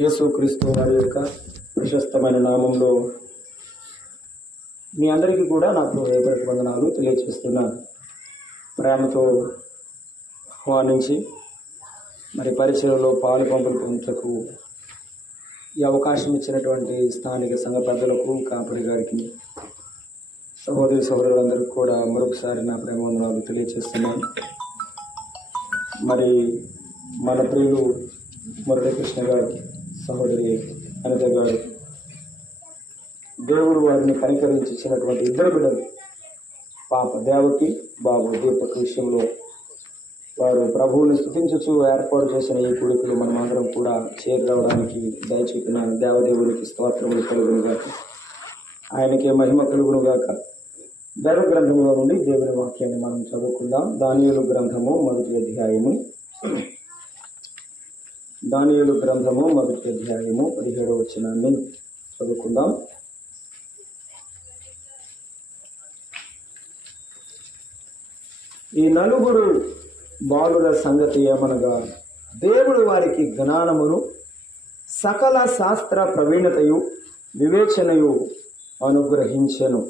యేసుక్రీస్తు వారి యొక్క ప్రశస్తమైన నామంలో మీ అందరికీ కూడా నాకు హృదయపూర్వక వందనాలు తెలియజేస్తున్నాను. ప్రేమతో ఆహ్వానించి మరి పరిచయంలో పాలు పంపులు పొందుటకు ఈ అవకాశం ఇచ్చినటువంటి స్థానిక సంఘ పెద్దలకు, కాపరి గారికి, సహోదరి సహోదరులందరికీ కూడా మరొకసారి నా ప్రేమ వందనాలు తెలియజేస్తున్నాను. మరి మన ప్రియులు మురళీకృష్ణ గారు, సహోదరి అనిత గారు, దేవుడు వారిని కనికరించి ఇచ్చినటువంటి ఇద్దరు బిడ్డలు, పాప దేవకి, బాబు దీపక్ విషయంలో వారు ప్రభువుని స్తుతించుచు ఏర్పాటు చేసిన ఈ కూడికలు మనమందరం కూడా చేరుకోవడానికి దయచూపిన దేవదేవునికి స్తోత్రములు కలుగునుగాక, ఆయనకే మహిమ కలుగునుగాక. దైవ గ్రంథంలో నుండి దేవుని వాక్యాన్ని మనం చదువుకుందాం. దానియేలు గ్రంథము మొదటి అధ్యాయము 17వ వచనాన్ని చదువుకుందాం. ఈ నలుగురు బాలుల సంగతి ఏమనగా, దేవుడు వారికి జ్ఞానమును సకల శాస్త్ర ప్రవీణతయు వివేచనయు అనుగ్రహించెను.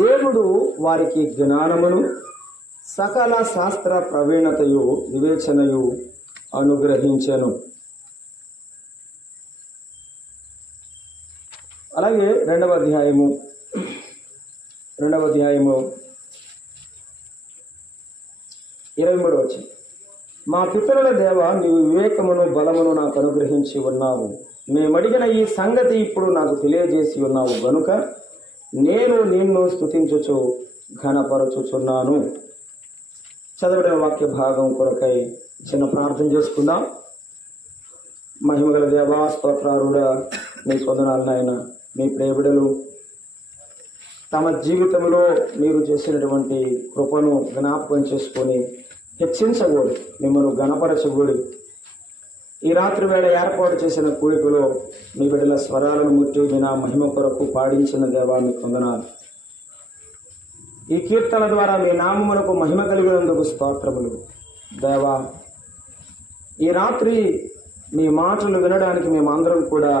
దేవుడు వారికి జ్ఞానమును సకల శాస్త్ర ప్రవీణతయు వివేచనయు అనుగ్రహించెను. అలాగే రెండవ అధ్యాయము 23వ వచనం, మా పితరుల దేవ, నీవు వివేకమును బలమును నాకు అనుగ్రహించి ఉన్నావు. మేమడిగిన ఈ సంగతి ఇప్పుడు నాకు తెలియజేసి ఉన్నావు గనుక నేను నిన్ను స్తుతించుచు ఘనపరచుచున్నాను. చదవడం వాక్య భాగం కొరకై చిన్న ప్రార్థన చేసుకుందాం. మహిమగల దేవా, స్తోత్రారుడా, మీ వందనాలు నాయన. మీ ప్రియబిడలు తమ జీవితంలో మీరు చేసినటువంటి కృపను జ్ఞాపకం చేసుకొని హెచ్చించకూడదు, మిమ్మల్ని గణపరచకూడదు. ఈ రాత్రి వేళ ఏర్పాటు చేసిన కూడికలో మీ బిడ్డల స్వరాలను ముట్టి వినా మహిమ కొరకు పాడించిన దేవా, మీకు వందనాలు. ఈ కీర్తన ద్వారా మీ నామమునకు మహిమ కలిగినందుకు స్తోత్రములు దేవా. ఈ రాత్రి మీ మాటలు వినడానికి మేమందరం కూడా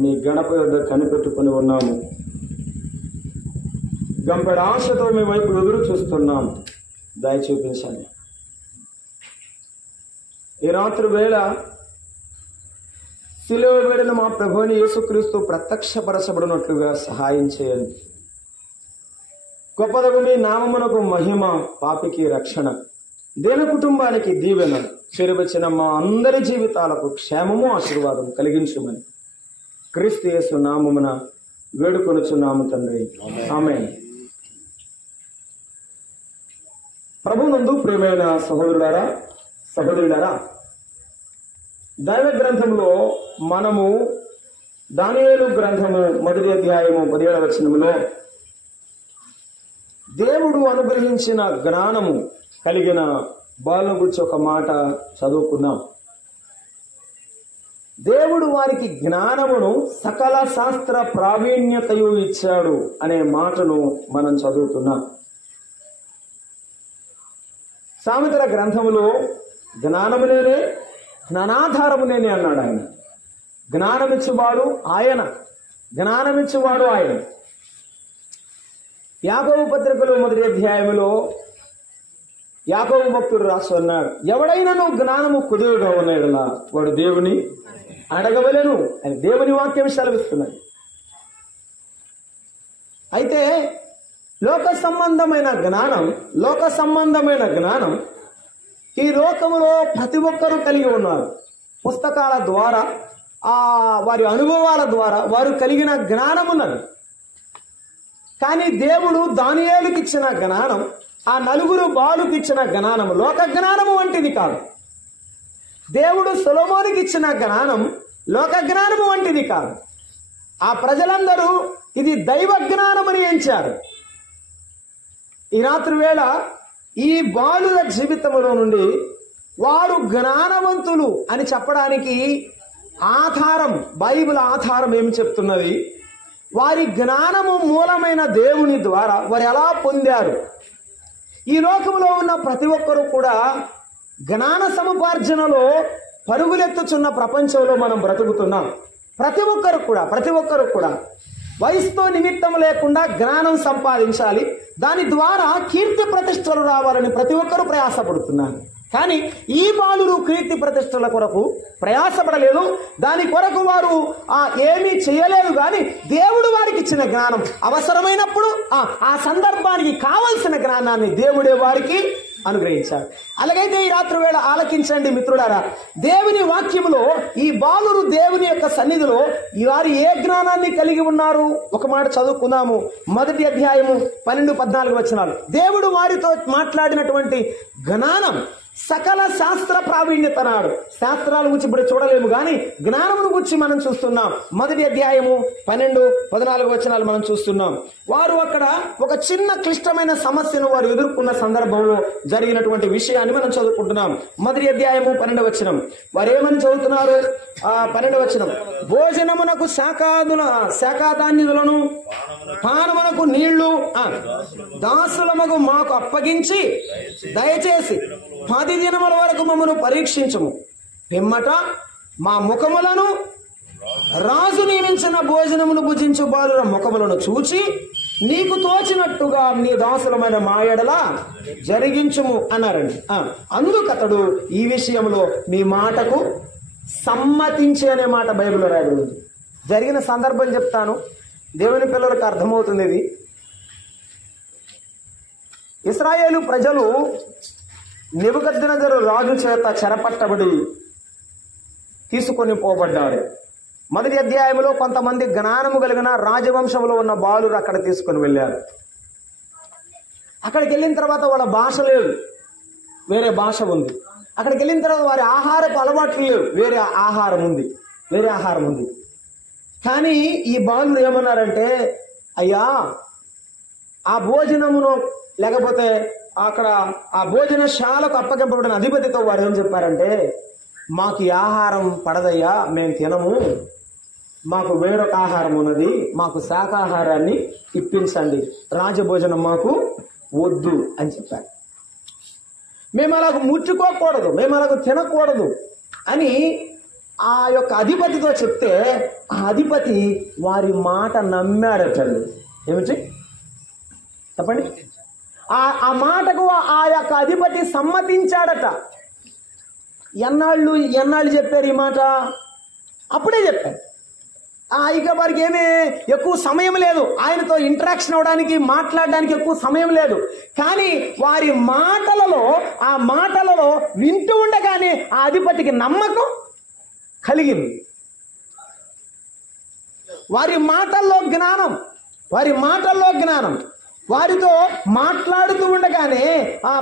మీ గడప యొద్ద కనిపెట్టుకుని ఉన్నాము. గంపెడ ఆశతో మీ వైపు ఎదురు చూస్తున్నాం. దయ చూపించండి. ఈ రాత్రి వేళ శిలువ వేడిన మా ప్రభువుని యేసుక్రీస్తు ప్రత్యక్షపరచబడినట్లుగా సహాయం చేయండి. గొప్పదగు మీ నామమునకు మహిమ, పాపికి రక్షణ, దేన కుటుంబానికి దీవెన, చేరువచ్చిన మా అందరి జీవితాలకు క్షేమము, ఆశీర్వాదం కలిగించుమని క్రీస్తు యేసు నామమున వేడుకొనుచున్నాము తండ్రి, ఆమేన్. ప్రభునందు ప్రియమైన సహోదరులారా, సహోదరులారా, దైవ గ్రంథంలో మనము దానియేలు గ్రంథము మొదటి అధ్యాయము 17వ వచనములో దేవుడు అనుగ్రహించిన జ్ఞానము కలిగిన బాలుల గురించి ఒక మాట చదువుకున్నాం. దేవుడు వారికి జ్ఞానమును సకల శాస్త్ర ప్రావీణ్యతయు ఇచ్చాడు అనే మాటను మనం చదువుతున్నాం. సామెతల గ్రంథములో జ్ఞానమునేనే, జ్ఞానాధారము నేనే అన్నాడు ఆయన. జ్ఞానమిచ్చువాడు ఆయన, జ్ఞానమిచ్చువాడు ఆయన. యాకోబు పత్రికలో మొదటి అధ్యాయములో యాకోబు భక్తుడు రాసి అన్నాడు, ఎవడైనా జ్ఞానము కుదురుగా ఉన్నాడులా వాడు దేవుని అడగవలెను అని దేవుని వాక్యం సెలవిస్తున్నది. అయితే లోక సంబంధమైన జ్ఞానం ఈ లోకములో ప్రతి ఒక్కరూ కలిగి ఉన్నారు. పుస్తకాల ద్వారా, వారి అనుభవాల ద్వారా వారు కలిగిన జ్ఞానం ఉన్నది. కానీ దేవుడు దానియేలుకి ఇచ్చిన జ్ఞానం, ఆ నలుగురు బాలుకి ఇచ్చిన జ్ఞానం లోక జ్ఞానము వంటిది కాదు. దేవుడు సొలొమోనుకి ఇచ్చిన జ్ఞానం లోక జ్ఞానము వంటిది కాదు. ఆ ప్రజలందరూ ఇది దైవ జ్ఞానమని ఎంచారు. ఈ రాత్రి వేళ ఈ బాలుల జీవితంలో నుండి వారు జ్ఞానవంతులు అని చెప్పడానికి ఆధారం, బైబిల్ ఆధారం ఏమి చెప్తున్నది? వారి జ్ఞానము మూలమైన దేవుని ద్వారా వారు ఎలా పొందారు? ఈ లోకంలో ఉన్న ప్రతి ఒక్కరూ కూడా జ్ఞాన సముపార్జనలో పరుగులెత్తుచున్న ప్రపంచంలో మనం బ్రతుకుతున్నాం. ప్రతి ఒక్కరు కూడా వయసుతో నిమిత్తం లేకుండా జ్ఞానం సంపాదించాలి, దాని ద్వారా కీర్తి ప్రతిష్టలు రావాలని ప్రతి ఒక్కరూ ప్రయాసపడుతున్నారు. కానీ ఈ బాలురు కీర్తి ప్రతిష్టల కొరకు ప్రయాసపడలేదు, దాని కొరకు వారు ఏమీ చేయలేదు. కానీ దేవుడు వారికి ఇచ్చిన జ్ఞానం అవసరమైనప్పుడు ఆ సందర్భానికి కావలసిన జ్ఞానాన్ని దేవుడే వారికి అనుగ్రహించాడు. అలాగైతే ఈ రాత్రి వేళ ఆలకించండి మిత్రులారా, దేవుని వాక్యములో ఈ బాలురు దేవుని యొక్క సన్నిధిలో వారు ఏ జ్ఞానాన్ని కలిగి ఉన్నారు? ఒక మాట చదువుకుందాము. 1వ అధ్యాయము 12-14 వచనాలు. దేవుడు వారితో మాట్లాడినటువంటి జ్ఞానం సకల శాస్త్ర ప్రావీణ్యత నాడు. శాస్త్రాల గురించి ఇప్పుడు చూడలేము, కానీ జ్ఞానమును గురించి మనం చూస్తున్నాం. 1వ అధ్యాయము 12-14 వచనాలు మనం చూస్తున్నాం. వారు అక్కడ ఒక చిన్న క్లిష్టమైన సమస్యను వారు ఎదుర్కొన్న సందర్భంలో జరిగినటువంటి విషయాన్ని మనం చదువుకుంటున్నాం. 1వ అధ్యాయము 12వ వచనం. వారు ఏమని చదువుతున్నారు? 12వ వచనం. భోజనమునకు శాఖాధాన్యులను, పానమునకు నీళ్లు దాసులమగు మాకు అప్పగించి దయచేసి 10 దినముల వరకు మమ్మను పరీక్షించము. పిమ్మట మా ముఖములను రాజు నియమించిన భోజనమును భుజించు బాలుర ముఖములను చూచి నీకు తోచినట్టుగా నీ దాసులమైన మా ఎడల జరిగించుము అన్నారండి. అందుకతడు ఈ విషయంలో మీ మాటకు సమ్మతించి అనే మాట బైబిల్లో రాయబడి ఉంది. జరిగిన సందర్భం చెప్తాను, దేవుని పిల్లలకు అర్థమవుతుంది. ఇది ఇశ్రాయేలు ప్రజలు నెబుకద్నెజరు రాజు చేత చెరపట్టబడి తీసుకొని పోబడ్డారు. 1వ అధ్యాయంలో కొంతమంది జ్ఞానము కలిగిన రాజవంశంలో ఉన్న బాలురు అక్కడ తీసుకొని వెళ్ళారు. అక్కడికి వెళ్ళిన తర్వాత వాళ్ళ భాష లేదు, వేరే భాష ఉంది. అక్కడికి వెళ్ళిన తర్వాత వారి ఆహారపు అలవాట్లు లేవు, వేరే ఆహారం ఉంది. కానీ ఈ బాలురు ఏమన్నారంటే, అయ్యా ఆ భోజనమును లేకపోతే అక్కడ ఆ భోజనశాలకు అప్పగింపబడిన అధిపతితో వారు ఏం చెప్పారంటే, మాకు ఈ ఆహారం పడదయ్యా, మేము తినము, మాకు వేరొక ఆహారం ఉన్నది, మాకు శాకాహారాన్ని ఇప్పించండి, రాజభోజనం మాకు వద్దు అని చెప్పారు. మేము అలాగ ముట్టుకోకూడదు, మేము అలాగ తినకూడదు అని ఆ యొక్క అధిపతితో చెప్తే ఆ అధిపతి వారి మాట నమ్మాడటండి. ఏమిటి చెప్పండి? ఆ మాటకు ఆ యొక్క అధిపతి సమ్మతించాడట. ఎన్నాళ్ళు చెప్పారు ఈ మాట? అప్పుడే చెప్పారు. ఇక వారికి ఏమీ ఎక్కువ సమయం లేదు, ఆయనతో ఇంటరాక్షన్ అవడానికి, మాట్లాడడానికి ఎక్కువ సమయం లేదు. కానీ వారి ఆ మాటలలో వింటూ ఉండగానే ఆ అధిపతికి నమ్మకం కలిగింది. వారి మాటల్లో జ్ఞానం వారితో మాట్లాడుతూ ఉండగానే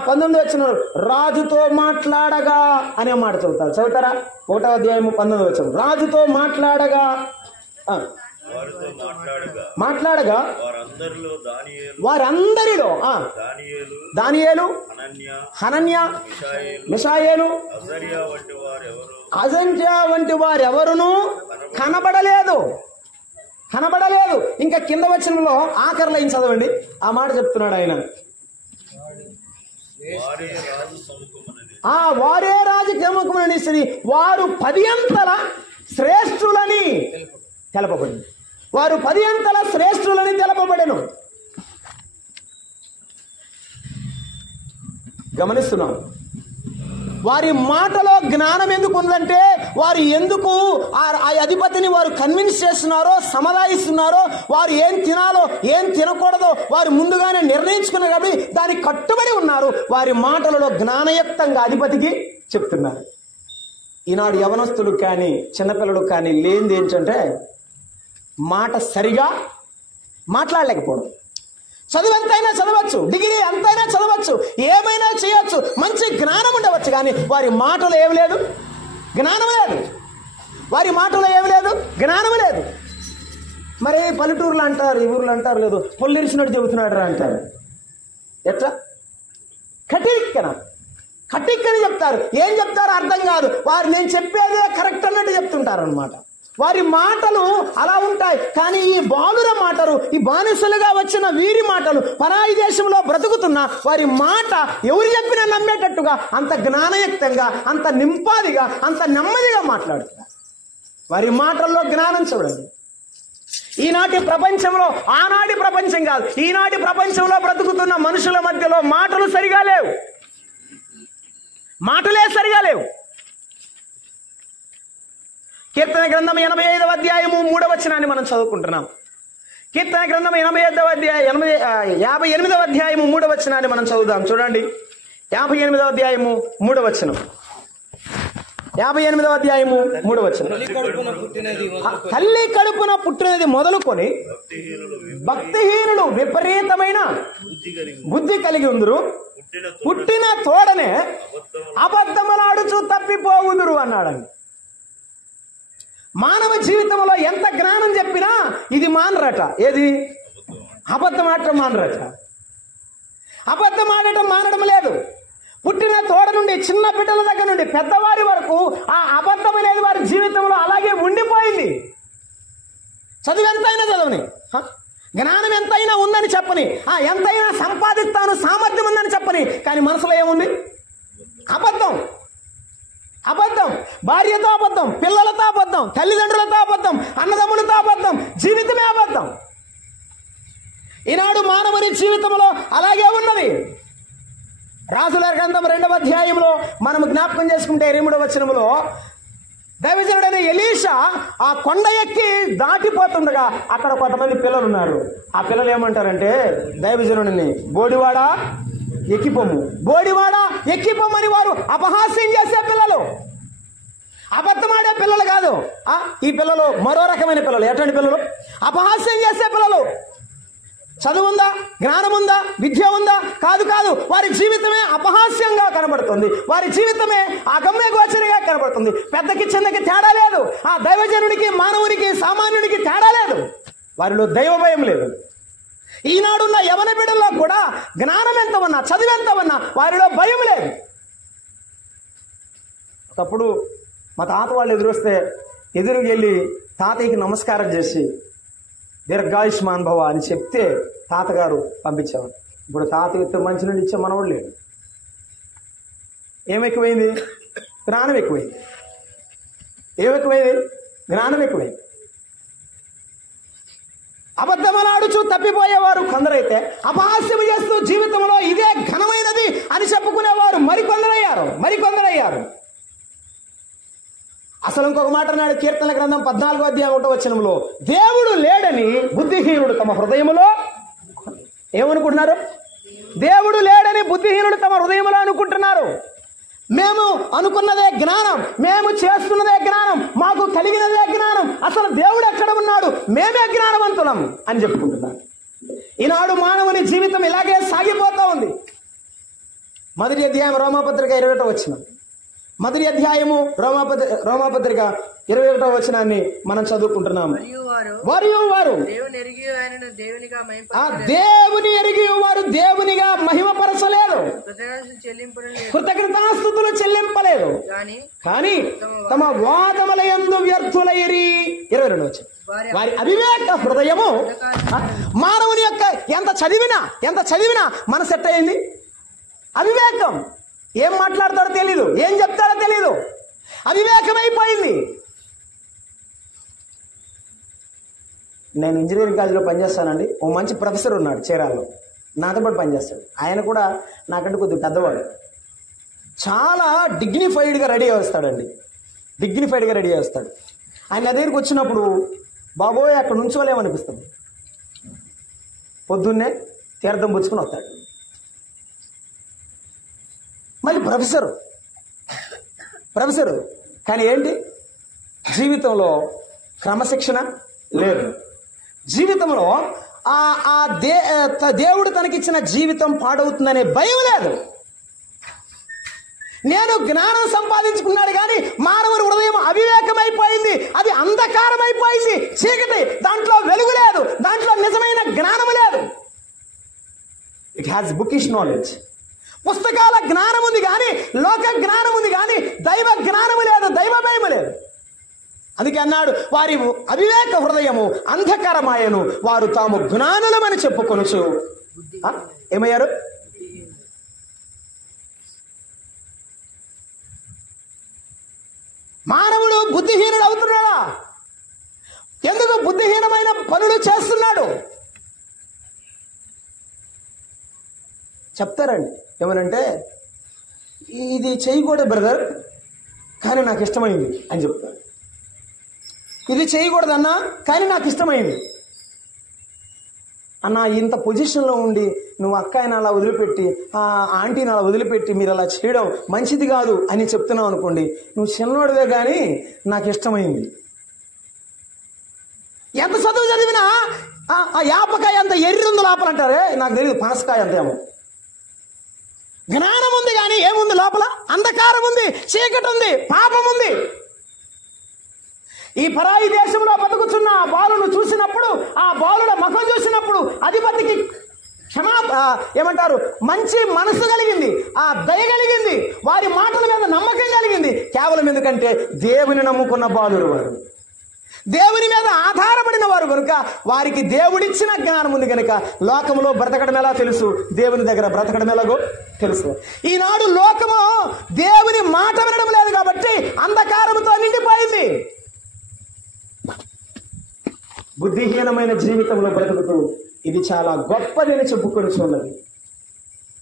19 వచనం, రాజుతో మాట్లాడగా అనే మాట చదువుతారా? 1వ అధ్యాయము 19 వచనం. రాజుతో మాట్లాడగా వారందరిలో దానియేలు, హనన్య, మిషాయేలు, అజంజా వంటి వారెవరునూ కనబడలేదు. ఇంకా కింద వచనంలో ఆఖరి లైన్ చదవండి, ఆ మాట చెప్తున్నాడు ఆయన. వారే రాజకీయముఖమని వారు 10 అంతల శ్రేష్ఠులని తెలపబడింది. వారు 10 అంతల శ్రేష్ఠులని తెలపబడెను. గమనిస్తున్నాం. వారి మాటలో జ్ఞానం ఎందుకు ఉందంటే, వారు ఎందుకు ఆ అధిపతిని వారు కన్విన్స్ చేస్తున్నారో, సమాధాయిస్తున్నారో, వారు ఏం తినాలో ఏం తినకూడదో వారు ముందుగానే నిర్ణయించుకున్నారు కాబట్టి దానికి కట్టుబడి ఉన్నారు. వారి మాటలలో జ్ఞానయుక్తంగా అధిపతికి చెప్తున్నారు. ఈనాడు యవనస్తులకు కానీ చిన్నపిల్లలకు కానీ లేనిది ఏంటంటే మాట సరిగా మాట్లాడలేకపోవడం. చదువు ఎంతైనా చదవచ్చు, డిగ్రీ ఎంతైనా చదవచ్చు, ఏమైనా చేయొచ్చు, మంచి జ్ఞానం ఉండవచ్చు, కానీ వారి మాటలో ఏమి లేదు, జ్ఞానం లేదు. జ్ఞానం లేదు. మరి పల్లెటూరులో అంటారు, ఈ ఊర్లో అంటారు, లేదు పొల్లిరిచినట్టు చెబుతున్నాడు రా అంటారు. ఎట్లా? కటిక్కని చెప్తారు. ఏం చెప్తారో అర్థం కాదు. వారు నేను చెప్పేదే కరెక్ట్ అన్నట్టు చెప్తుంటారు అనమాట. వారి మాటలు అలా ఉంటాయి. కానీ ఈ బాలుర మాటలు, ఈ బానిసలుగా వచ్చిన వీరి మాటలు, పరాయి దేశంలో బ్రతుకుతున్న వారి మాట ఎవరు చెప్పినా నమ్మేటట్టుగా, అంత జ్ఞానయుక్తంగా, అంత నింపాదిగా, అంత నెమ్మదిగా మాట్లాడుతున్నారు. వారి మాటల్లో జ్ఞానం చూడండి. ఈనాటి ప్రపంచంలో, ఆనాటి ప్రపంచం కాదు, ఈనాటి ప్రపంచంలో బ్రతుకుతున్న మనుషుల మధ్యలో మాటలు సరిగా లేవు, మాటలే సరిగా లేవు. కీర్తన గ్రంథం 85వ అధ్యాయము 3వ వచనాన్ని మనం చదువుకుంటున్నాం. కీర్తన గ్రంథం 58వ అధ్యాయము 3వ వచనాన్ని మనం చదువుదాం. చూడండి, 58వ అధ్యాయము 3వ వచనం. 58వ అధ్యాయము 3వ వచనం. తల్లి కడుపున పుట్టినది మొదలుకొని భక్తిహీనులు విపరీతమైన బుద్ధి కలిగి ఉందరు, పుట్టిన తోడనే అబద్ధములాడుచు తప్పిపోవుదురు అన్నాడండి. మానవ జీవితంలో ఎంత జ్ఞానం చెప్పినా ఇది మానరట. ఏది? అబద్ధం ఆడటం మానరట. అబద్ధం ఆడటం మానడం లేదు. పుట్టిన తోడ నుండి, చిన్న బిడ్డల దగ్గర నుండి పెద్దవారి వరకు ఆ అబద్ధం అనేది వారి జీవితంలో అలాగే ఉండిపోయింది. చదువు ఎంతైనా చదవని, జ్ఞానం ఎంతైనా ఉందని చెప్పని, ఎంతైనా సంపాదిస్తాను సామర్థ్యం ఉందని చెప్పని, కానీ మనసులో ఏముంది? అబద్ధం. అబద్ధం. భార్యతో అబద్ధం, పిల్లలతో అబద్ధం, తల్లిదండ్రులతో అబద్ధం, అన్నదమ్ములతో అబద్ధం, జీవితమే అబద్ధం. ఈనాడు మానవుని జీవితంలో అలాగే ఉన్నది. రాజుల గ్రంథం 2వ అధ్యాయంలో మనం జ్ఞాపకం చేసుకుంటే 8వ వచనంలో దైవజనుడైన ఎలీషా ఆ కొండ ఎక్కి దాటిపోతుండగా అక్కడ కొంతమంది పిల్లలు ఉన్నారు. ఆ పిల్లలు ఏమంటారంటే దైవజనుడిని, బోడివాడా ఎక్కిపోము, బోడివాడా ఎక్కిపోమని వారు అపహాస్యం చేసే పిల్లలు, అబద్ధమాడే పిల్లలు కాదు. ఈ పిల్లలు మరో రకమైన పిల్లలు. ఎటువంటి పిల్లలు? అపహాస్యం చేసే పిల్లలు. చదువు ఉందా, జ్ఞానం ఉందా, విద్య ఉందా? కాదు కాదు. వారి జీవితమే అపహాస్యంగా కనబడుతుంది, వారి జీవితమే అగమ్య గోచరిగా కనబడుతుంది. పెద్దకి చిన్నకి తేడా లేదు, ఆ దైవజనుడికి మానవునికి సామాన్యుడికి తేడా లేదు. వారిలో దైవ భయం లేదు. ఈనాడున్న యవన బిడ్డల్లో కూడా జ్ఞానం ఎంత ఉన్నా, చదువు ఎంత ఉన్నా వారిలో భయం లేదు. ఒకప్పుడు మా తాత వాళ్ళు ఎదురొస్తే ఎదురుకు వెళ్ళి తాతయ్యకి నమస్కారం చేసి దీర్ఘాయుష్మాన్ భవ అని చెప్తే తాతగారు పంపించేవారు. ఇప్పుడు తాతయ్యతో మంచి నుండి ఇచ్చే మనవాడు లేడు. ఏమెక్కువైంది? జ్ఞానం ఎక్కువైంది. ఏమెక్కువైంది? జ్ఞానం ఎక్కువైంది. అబద్ధమలాడుచు తప్పిపోయేవారు కొందరైతే, అపహాస్యం చేస్తూ జీవితంలో ఇదే ఘనమైనది అని చెప్పుకునేవారు మరికొందరయ్యారు. అసలు ఇంకొక మాట అన్నాడు కీర్తన గ్రంథం 14వ అధ్యాయం 1వ వచనంలో, దేవుడు లేడని బుద్ధిహీనుడు తమ హృదయములో ఏమనుకుంటున్నారు? దేవుడు లేడని బుద్ధిహీనుడు తమ హృదయములో అనుకుంటున్నారు. మేము అనుకున్నదే జ్ఞానం, మేము చేస్తున్నదే జ్ఞానం, మాకు కలిగినదే జ్ఞానం, అసలు దేవుడు ఎక్కడ ఉన్నాడు, మేమే జ్ఞానవంతులం అని చెప్పుకుంటున్నారు. ఈనాడు మానవుని జీవితం ఇలాగే సాగిపోతా ఉంది. మొదటి అధ్యాయం రోమాపత్రిక 21వ వచనం. మొదటి అధ్యాయము రోమాపత్రిక 21వ వచనాన్ని మనం చదువుకుంటున్నాము. మరియు వారు దేవుని ఎరిగి వారు దేవునిగా మహిమపరచలేదు, కృతజ్ఞతాస్తుతులు చెల్లింపలేదు, కానీ తమ వాదములయందు వ్యర్థులైరి. 22వ వచనం. వారి అవివేక హృదయము. మానవుని యొక్క ఎంత చదివినా మనసు ఎట్ట అయింది? అవివేకం. ఏం మాట్లాడతాడో తెలీదు, ఏం చెప్తాడో తెలీదు, అవివేకమైపోయింది. నేను ఇంజనీరింగ్ కాలేజీలో పనిచేస్తానండి. ఓ మంచి ప్రొఫెసర్ ఉన్నాడు చీరాల్లో, నాతో పాటు పనిచేస్తాడు. ఆయన కూడా నాకంటే కొద్దిగా పెద్దవాడు. చాలా డిగ్నిఫైడ్గా రెడీ వస్తాడండి, డిగ్నిఫైడ్గా రెడీ వస్తాడు. ఆయన నా దగ్గరికి వచ్చినప్పుడు బాబోయ్ అక్కడ నుంచోలేమనిపిస్తుంది. పొద్దున్నే తీర్థం పుచ్చుకుని వస్తాడు. మళ్ళీ ప్రొఫెసరు కానీ ఏంటి? జీవితంలో క్రమశిక్షణ లేదు. జీవితంలో దేవుడు తనకిచ్చిన జీవితం పాడవుతుందనే భయం లేదు. నేను జ్ఞానం సంపాదించుకున్నాడు కానీ మానవుని హృదయం అవివేకమైపోయింది, అది అంధకారమైపోయింది, చీకటి. దాంట్లో వెలుగు లేదు, దాంట్లో నిజమైన జ్ఞానం లేదు. It has bookish knowledge. పుస్తకాల జ్ఞానం ఉంది కానీ, లోక జ్ఞానం ఉంది కానీ, దైవ జ్ఞానము లేదు, దైవ భయము లేదు. అందుకే అన్నాడు, వారి అవివేక హృదయము అంధకారమాయను, వారు తాము జ్ఞానులమని చెప్పుకొనుచు ఏమయ్యారు? మానవుడు బుద్ధిహీనుడు అవుతున్నాడా? ఎందుకు బుద్ధిహీనమైన పనులు చేస్తున్నాడు? చెప్తారండి ఏమనంటే, ఇది చేయకూడదు బ్రదర్, కానీ నాకు ఇష్టమైంది అని చెప్తారు. ఇది చేయకూడదన్నా కానీ నాకు ఇష్టమైంది అన్న. ఇంత పొజిషన్లో ఉండి నువ్వు అక్కాయిని అలా వదిలిపెట్టి, ఆంటీని అలా వదిలిపెట్టి మీరు అలా చేయడం మంచిది కాదు అని చెప్తున్నావు అనుకోండి, నువ్వు చిన్నోడివే కానీ నాకు ఇష్టమైంది. ఎంత చదువు చదివినా ఆ యాపకాయ అంత ఎర్రి ఉంది లోపల అంటారే, నాకు తెలియదు పనసకాయ అంతేమో. జ్ఞానం ఉంది కానీ ఏముంది లోపల? అంధకారం ఉంది, చీకటి ఉంది, పాపం ఉంది. ఈ పరాయి దేశంలో బతుకుతున్న ఆ బాలును చూసినప్పుడు, ఆ బాలుల ముఖం చూసినప్పుడు అధిపతికి ఏమంటారు, మంచి మనసు కలిగింది, ఆ దయ కలిగింది, వారి మాటల మీద నమ్మకం కలిగింది. కేవలం ఎందుకంటే దేవుని నమ్ముకున్న బాలురు వారు, దేవుని మీద ఆధారపడిన వారు కనుక వారికి దేవుడిచ్చిన జ్ఞానం ఉంది కనుక లోకంలో బ్రతకడం ఎలా తెలుసు, దేవుని దగ్గర బ్రతకడం ఎలాగో తెలుసు. ఈనాడు లోకము దేవుని మాట వినడం లేదు కాబట్టి అంధకారంతో నిండిపోయింది. బుద్ధిహీనమైన జీవితంలో బ్రతుకుతూ ఇది చాలా గొప్పదని చెప్పుకొని ఉన్నది.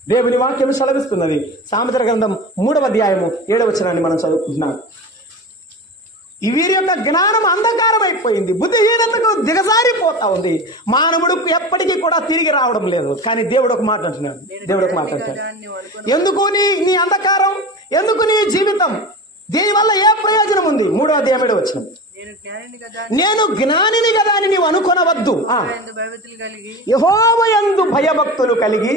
దేవుని వాక్యం సెలవిస్తున్నది. సామెతల గ్రంథం 3వ అధ్యాయము 7వ వచనాన్ని మనం చదువుకుంటున్నాం. ఈ వీరి యొక్క జ్ఞానం అంధకారం అయిపోయింది, బుద్ధిహీనతకు దిగజారిపోతా ఉంది. మానవుడు ఎప్పటికీ కూడా తిరిగి రావడం లేదు. కానీ దేవుడు ఒక మాట అంటున్నాడు, దేవుడు ఒక మాట అంటాడు, ఎందుకు నీ అంధకారం, ఎందుకు నీ జీవితం, దీనివల్ల ఏ ప్రయోజనం ఉంది? 3వ అధ్యాయం 7వ వచనం, నేను జ్ఞానిని కదా అని నీవు అనుకొనవద్దు, యెహోవా యందు భయభక్తులు కలిగి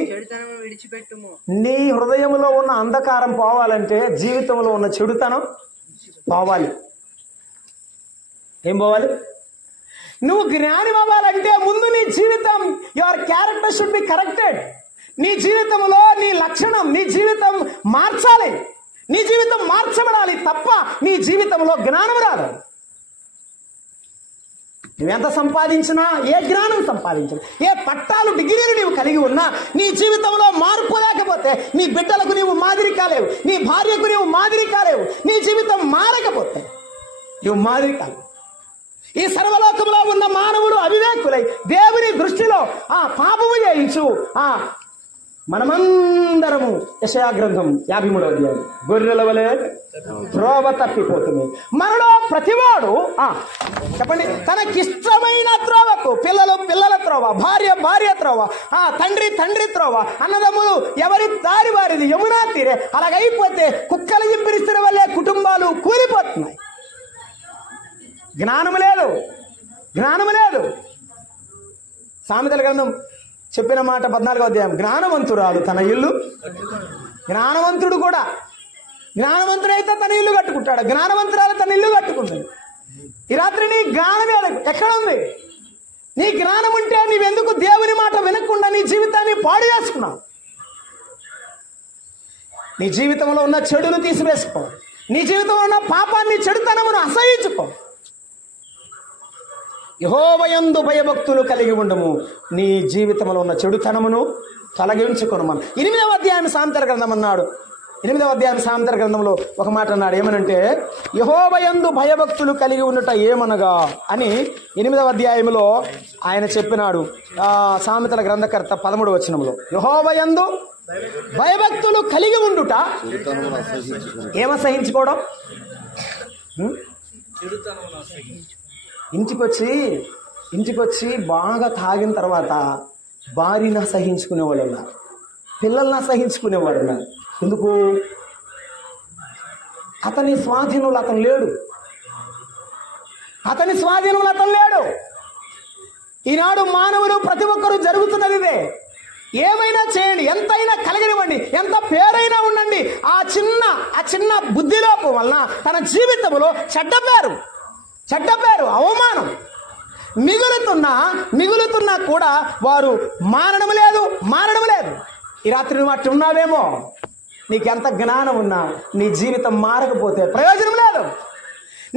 నీ హృదయంలో ఉన్న అంధకారం పోవాలంటే జీవితంలో ఉన్న చెడుతనం పోవాలి. ఏం పోవాలి? నువ్వు జ్ఞాని అవ్వాలంటే ముందు నీ జీవితం, your character should be corrected. నీ జీవితంలో నీ లక్షణం, నీ జీవితం మార్చాలి, నీ జీవితం మార్చబడాలి తప్ప నీ జీవితంలో జ్ఞానం రాదు. నువ్వెంత సంపాదించినా, ఏ జ్ఞానం సంపాదించినా, ఏ పట్టాలు డిగ్రీలు నీవు కలిగి ఉన్నా నీ జీవితంలో మార్పు లేకపోతే నీ బిడ్డలకు నీవు మాదిరి కాలేవు, నీ భార్యకు నీవు మాదిరి కాలేవు. నీ జీవితం మారకపోతే నువ్వు మాదిరి కాలేవు. ఈ సర్వలోకంలో ఉన్న మానవుడు అవివేకులై దేవుని దృష్టిలో పాపము చేయించు. మనమందరము యెషయా గ్రంథం 53వ అధ్యాయం, గొర్రెల వలె త్రోవ తప్పిపోతుంది. మనలో ప్రతివాడు చెప్పండి, తనకిష్టమైన త్రోవకు, పిల్లల త్రోవ, భార్య త్రోవ, తండ్రి త్రోవ, అన్నదమ్ములు ఎవరి దారి వారిది, యమునా తీరే. అలాగైపోతే కుక్కలు చింపిరిస్తున్న వల్లే కుటుంబాలు కూలిపోతున్నాయి. జ్ఞానము లేదు. సామెతల గ్రంథం చెప్పిన మాట 14వ అధ్యాయం, జ్ఞానవంతురాలు తన ఇల్లు, జ్ఞానవంతుడు కూడా, జ్ఞానవంతుడైతే తన ఇల్లు కట్టుకుంటాడు, జ్ఞానవంతురాలు తన ఇల్లు కట్టుకుంటుంది. ఈ రాత్రి నీ జ్ఞానం ఎక్కడుంది? నీ జ్ఞానం ఉంటే నీవెందుకు దేవుని మాట వినకుండా నీ జీవితాన్ని పాడు చేసుకున్నావు? నీ జీవితంలో ఉన్న చెడును తీసివేసుకో, నీ జీవితంలో ఉన్న పాపాన్ని, చెడుతనమును అసహించుకో. యెహోవా యందు భయభక్తులు కలిగి ఉండము, నీ జీవితంలో ఉన్న చెడుతనమును తొలగించుకొను. మనం 8వ అధ్యాయం సామెతల గ్రంథం అన్నాడు. 8వ అధ్యాయం సామెతల గ్రంథంలో ఒక మాట అన్నాడు, ఏమనంటే యెహోవా యందు భయభక్తులు కలిగి ఉండుట ఏమనగా అని 8వ అధ్యాయంలో ఆయన చెప్పినాడు. సామెతల గ్రంథకర్త 13వ వచనంలో యెహోవా యందు భయభక్తులు కలిగి ఉండుట ఏమసహించుకోవడం? ఇంటికొచ్చి బాగా తాగిన తర్వాత భార్యను అసహించుకునేవాడు ఉన్నారు, పిల్లల్ని అసహించుకునేవాడు ఉన్నారు. ఎందుకు? అతని స్వాధీనంలో అతను లేడు. ఈనాడు మానవులు ప్రతి ఒక్కరూ జరుగుతున్నది ఇదే. ఏమైనా చేయండి, ఎంతైనా కలిగినివ్వండి, ఎంత పేరైనా ఉండండి, ఆ చిన్న బుద్ధిలోపం వలన తన జీవితంలో చెడ్డ పేరు అవమానం మిగులుతున్నా కూడా వారు మారడం లేదు. ఈ రాత్రి నువ్వు అట్టు ఉన్నావేమో, నీకెంత జ్ఞానం ఉన్నా నీ జీవితం మారకపోతే ప్రయోజనం లేదు.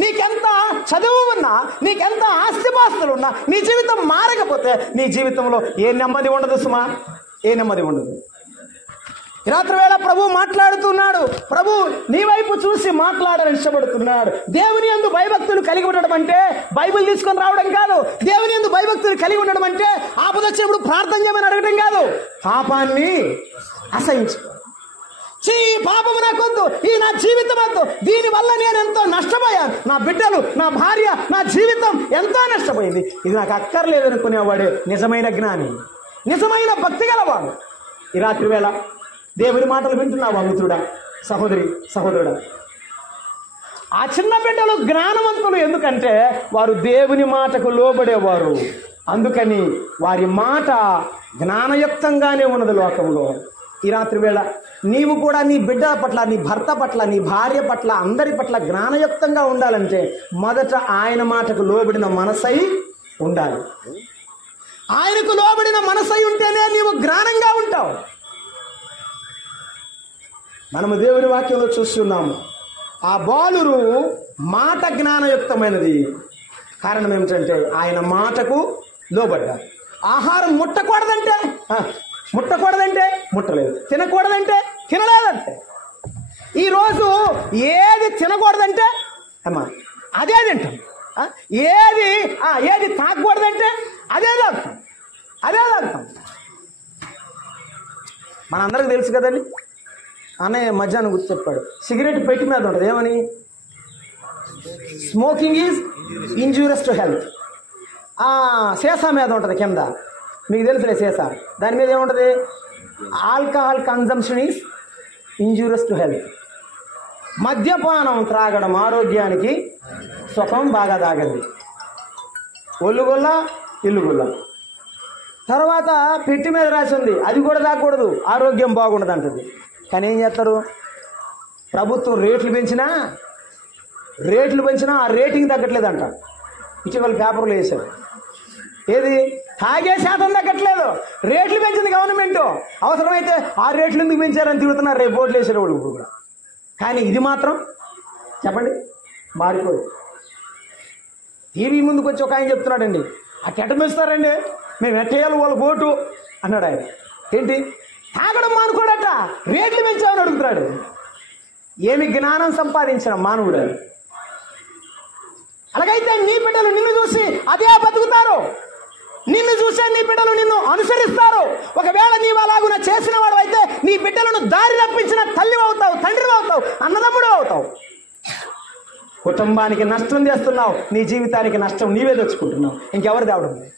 నీకెంత చదువు ఉన్నా, నీకెంత ఆస్తిపాస్తులు ఉన్నా, నీ జీవితం మారకపోతే నీ జీవితంలో ఏ నెమ్మది ఉండదు సుమా, ఏ నెమ్మది ఉండదు. ఈ రాత్రి వేళ ప్రభు మాట్లాడుతున్నాడు. ప్రభు నీ వైపు చూసి మాట్లాడాలని ఇష్టపడుతున్నాడు. దేవుని యందు భయభక్తులు కలిగి ఉండడం అంటే బైబిల్ తీసుకొని రావడం కాదు. దేవుని యందు భయభక్తులు కలిగి ఉండడం అంటే ఆపదొచ్చినప్పుడు ప్రార్థన చేయమని అడగడం కాదు. పాపాన్ని అసహించు. పాపము నాకొద్దు, ఈ నా జీవితం వద్దు, దీనివల్ల నేను ఎంతో నష్టపోయాను, నా బిడ్డలు, నా భార్య, నా జీవితం ఎంతో నష్టపోయింది, ఇది నాకు అక్కర్లేదు అనుకునేవాడే నిజమైన జ్ఞాని, నిజమైన భక్తి గలవాడు. ఈ రాత్రి వేళ దేవుని మాటలు వింటున్నావా మిత్రుడా, సహోదరి, సహోదరుడా? ఆ చిన్న బిడ్డలు జ్ఞానవంతులు. ఎందుకంటే వారు దేవుని మాటకు లోబడేవారు. అందుకని వారి మాట జ్ఞానయుక్తంగానే ఉన్నది లోకంలో. ఈ రాత్రి వేళ నీవు కూడా నీ బిడ్డల పట్ల, నీ భర్త పట్ల, నీ భార్య పట్ల, అందరి పట్ల జ్ఞానయుక్తంగా ఉండాలంటే మొదట ఆయన మాటకు లోబడిన మనసై ఉండాలి. ఆయనకు లోబడిన మనసై ఉంటేనే నీవు జ్ఞానంగా ఉంటావు. మనము దేవుని వాక్యంలో చూస్తున్నాము, ఆ బాలురు మాట జ్ఞానయుక్తమైనది. కారణం ఏమిటంటే ఆయన మాటకు లోబడ్డారు. ఆహారం ముట్టకూడదంటే ముట్టలేదు, తినకూడదంటే తినలేదంటే. ఈరోజు ఏది తినకూడదంటే అమ్మా అదే తింటాం, ఏది తాగకూడదంటే అదే తాగుతాం. మనందరికి తెలుసు కదండి. అన్నయ్య మధ్యాహ్నం గుర్తు చెప్పాడు, సిగరెట్ పెట్టి మీద ఉంటుంది ఏమని, smoking is injurious to health. సీసా మీద ఉంటుంది కింద, మీకు తెలుసులే సీసా, దాని మీద ఏముంటుంది, alcohol consumption is injurious to health. మద్యపానం త్రాగడం ఆరోగ్యానికి సుఖం, బాగా తాగండి, ఒళ్ళుగొల్ల ఇల్లుగొల్ల. తర్వాత పెట్టి మీద రాసి ఉంది, అది కూడా తాగకూడదు, ఆరోగ్యం బాగుండదు అంటుంది. కానీ ఏం చేస్తారు, ప్రభుత్వం రేట్లు పెంచినా ఆ రేటింగ్ తగ్గట్లేదంట. ఇటీవల పేపర్లు వేశారు, ఏది తాగే శాతం తగ్గట్లేదు, రేట్లు పెంచింది గవర్నమెంట్. అవసరమైతే ఆ రేట్లు ఎందుకు పెంచారని తిరుగుతున్నారు రేపు ఓట్లు వేసే వాళ్ళు ఇప్పుడు కూడా. కానీ ఇది మాత్రం చెప్పండి మారిపోయి. టీవీ ముందుకు వచ్చి ఒక ఆయన చెప్తున్నాడండి, ఎట్ట పెంచుతారండి, మేము ఎట్టేయాలి వాళ్ళ ఓటు అన్నాడు ఆయన. ఏంటి తాగడం మానుకోడట, రేట్లు పెంచామని అడుగుతున్నాడు. ఏమి జ్ఞానం సంపాదించిన మానవుడు. అలాగైతే నీ బిడ్డలు నిన్ను చూసి అదే బతుకుతారు, నిన్ను చూసే నీ బిడ్డలు నిన్ను అనుసరిస్తారు. ఒకవేళ నీవు అలాగున చేసిన వాడు అయితే నీ బిడ్డలను దారి తప్పించిన తల్లి అవుతావు, తండ్రి అవుతావు, అన్నదమ్ముడు అవుతావు. కుటుంబానికి నష్టం చేస్తున్నావు, నీ జీవితానికి నష్టం నీవే తెచ్చుకుంటున్నావు, ఇంకెవరు తేవడం లేదు.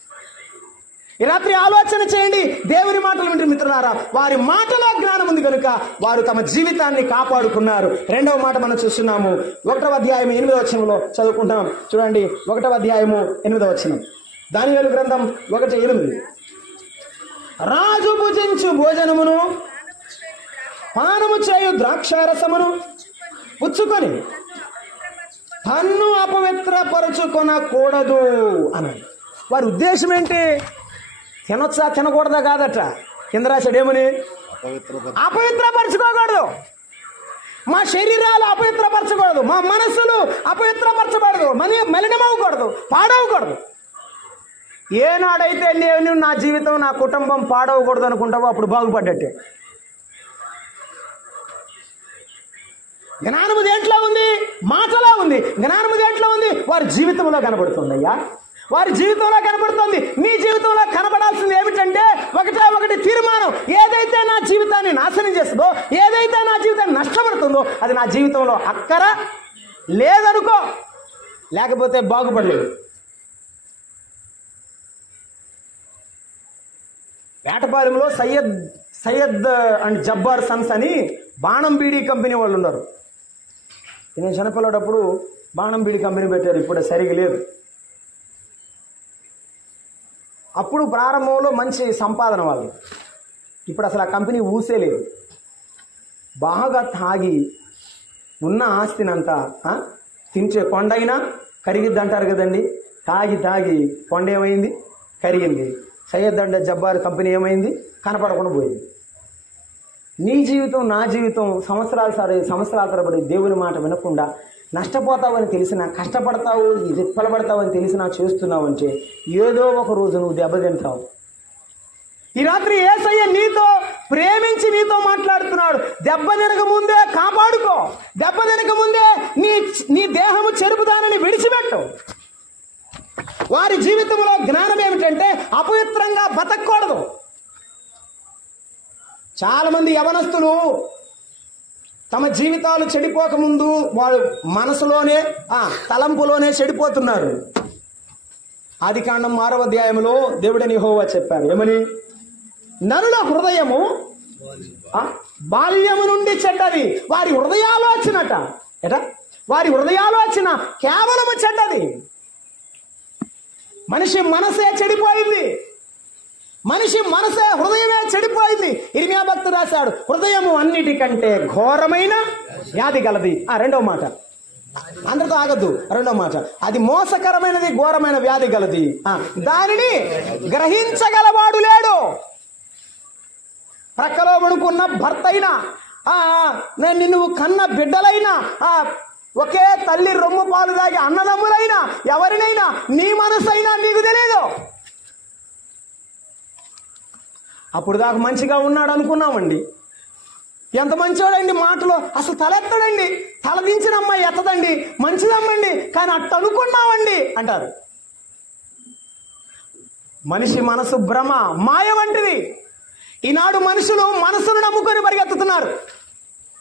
ఈ రాత్రి ఆలోచన చేయండి. దేవుని మాటలు వింటున్న మిత్రులారా, వారి మాటలో జ్ఞానం ఉంది కనుక వారు తమ జీవితాన్ని కాపాడుకున్నారు. రెండవ మాట మనం చూస్తున్నాము, 1వ అధ్యాయం 8వ వచనంలో చదువుకుంటాం. చూడండి, 1వ అధ్యాయము 8వ వచనం, దానియేలు గ్రంథం 1:8. రాజు భుజించు భోజనమును పానము చేయు ద్రాక్షారసమును పుచ్చుకొని తన్ను అపవిత్రపరచుకొనకూడదు అన్నాడు. వారి ఉద్దేశం ఏంటి, తినొచ్చా తినకూడదా కాదట. కింద రాశాడు ఏమని, అపవిత్రపరచుకోకూడదు, మా శరీరాలు అపవిత్రపరచకూడదు, మా మనస్సులు అపవిత్రపరచకూడదు, మలినమవ్వకూడదు, పాడవకూడదు. ఏనాడైతే నేను నా జీవితం, నా కుటుంబం పాడవకూడదు అనుకుంటావో అప్పుడు బాగుపడ్డట్టే. జ్ఞానము దేంట్లో ఉంది, మాటలో ఉంది. జ్ఞానము దేంట్లో ఉంది, వారి జీవితంలో కనబడుతుంది. అయ్యా వారి జీవితంలో కనబడుతుంది. నీ జీవితంలో కనబడాల్సింది ఏమిటంటే ఒకటి తీర్మానం. ఏదైతే నా జీవితాన్ని నాశనం చేస్తుందో, ఏదైతే నా జీవితాన్ని నష్టపడుతుందో అది నా జీవితంలో అక్కర లేదనుకో, లేకపోతే బాగుపడలేదు. వేటపాలెంలో సయ్యద్ అండ్ జబ్బార్ సన్స్ అని బాణం బీడీ కంపెనీ వాళ్ళు ఉన్నారు. నేను చనిపోయేటప్పుడు బాణం బీడీ కంపెనీ పెట్టారు, ఇప్పుడు సరిగా లేదు. అప్పుడు ప్రారంభంలో మంచి సంపాదన వాళ్ళు, ఇప్పుడు అసలు ఆ కంపెనీ ఊసే లేదు. బాగా తాగి ఉన్న ఆస్తినంతా తించే కొండైనా కరిగిద్ది అంటారు కదండి. తాగి కొండ ఏమైంది, కరిగింది. సయ్యద్ అండ్ జబ్బార్ కంపెనీ ఏమైంది, కనపడకుండా పోయింది. నీ జీవితం, నా జీవితం సంవత్సరాల తరబడి దేవుని మాట వినకుండా నష్టపోతావని తెలిసినా, కష్టపడతావు, పడతావని తెలిసినా చేస్తున్నావు అంటే ఏదో ఒక రోజు నువ్వు దెబ్బతింటావు. ఈ రాత్రి యేసయ్య నీతో ప్రేమించి నీతో మాట్లాడుతున్నాడు. దెబ్బ తినక ముందే కాపాడుకో. దెబ్బ తినక ముందే నీ దేహము చెరుపుదానని విడిచిపెట్టు. వారి జీవితంలో జ్ఞానం ఏమిటంటే అపవిత్రంగా బతకూడదు. చాలా మంది యవనస్తులు తమ జీవితాలు చెడిపోకముందు వాడు మనసులోనే తలంపులోనే చెడిపోతున్నారు. ఆదికాండం 6వ అధ్యాయంలో దేవుడని యెహోవా చెప్పారు ఏమని? నరుల హృదయము బాల్యము నుండి చెడ్డది. వారి హృదయాలోచనట వారి హృదయాలోచన కేవలము చెడ్డది. మనిషి మనసే చెడిపోయింది. మనిషి మనసే, హృదయమే చెడిపోయింది. ఇర్మియా భక్తుడు రాశాడు, హృదయము అన్నిటికంటే ఘోరమైన వ్యాధి గలది. రెండవ మాట అందరితో ఆగద్దు. రెండవ మాట, అది మోసకరమైనది, ఘోరమైన వ్యాధి గలది, దానిని గ్రహించగలవాడు లేడు. ప్రక్కలో పడుకున్న భర్త అయినా, నిన్ను కన్న బిడ్డలైనా, ఒకే తల్లి రొమ్ము పాలు దాగి అన్నదమ్ములైనా, ఎవరినైనా నీ మనసైనా నీకు తెలియదు. అప్పుడు దాకా మంచిగా ఉన్నాడు అనుకున్నామండి. ఎంత మంచివాడండి, మాటలో అసలు తలెత్తడండి, తలదించిన అమ్మాయి ఎత్తదండి, మంచిదమ్మండి, కానీ అట్ట అనుకున్నామండి అంటారు. మనిషి మనసు భ్రమ, మాయ వంటిది. ఈనాడు మనుషులు మనసును నమ్ముకొని పరిగెత్తుతున్నారు,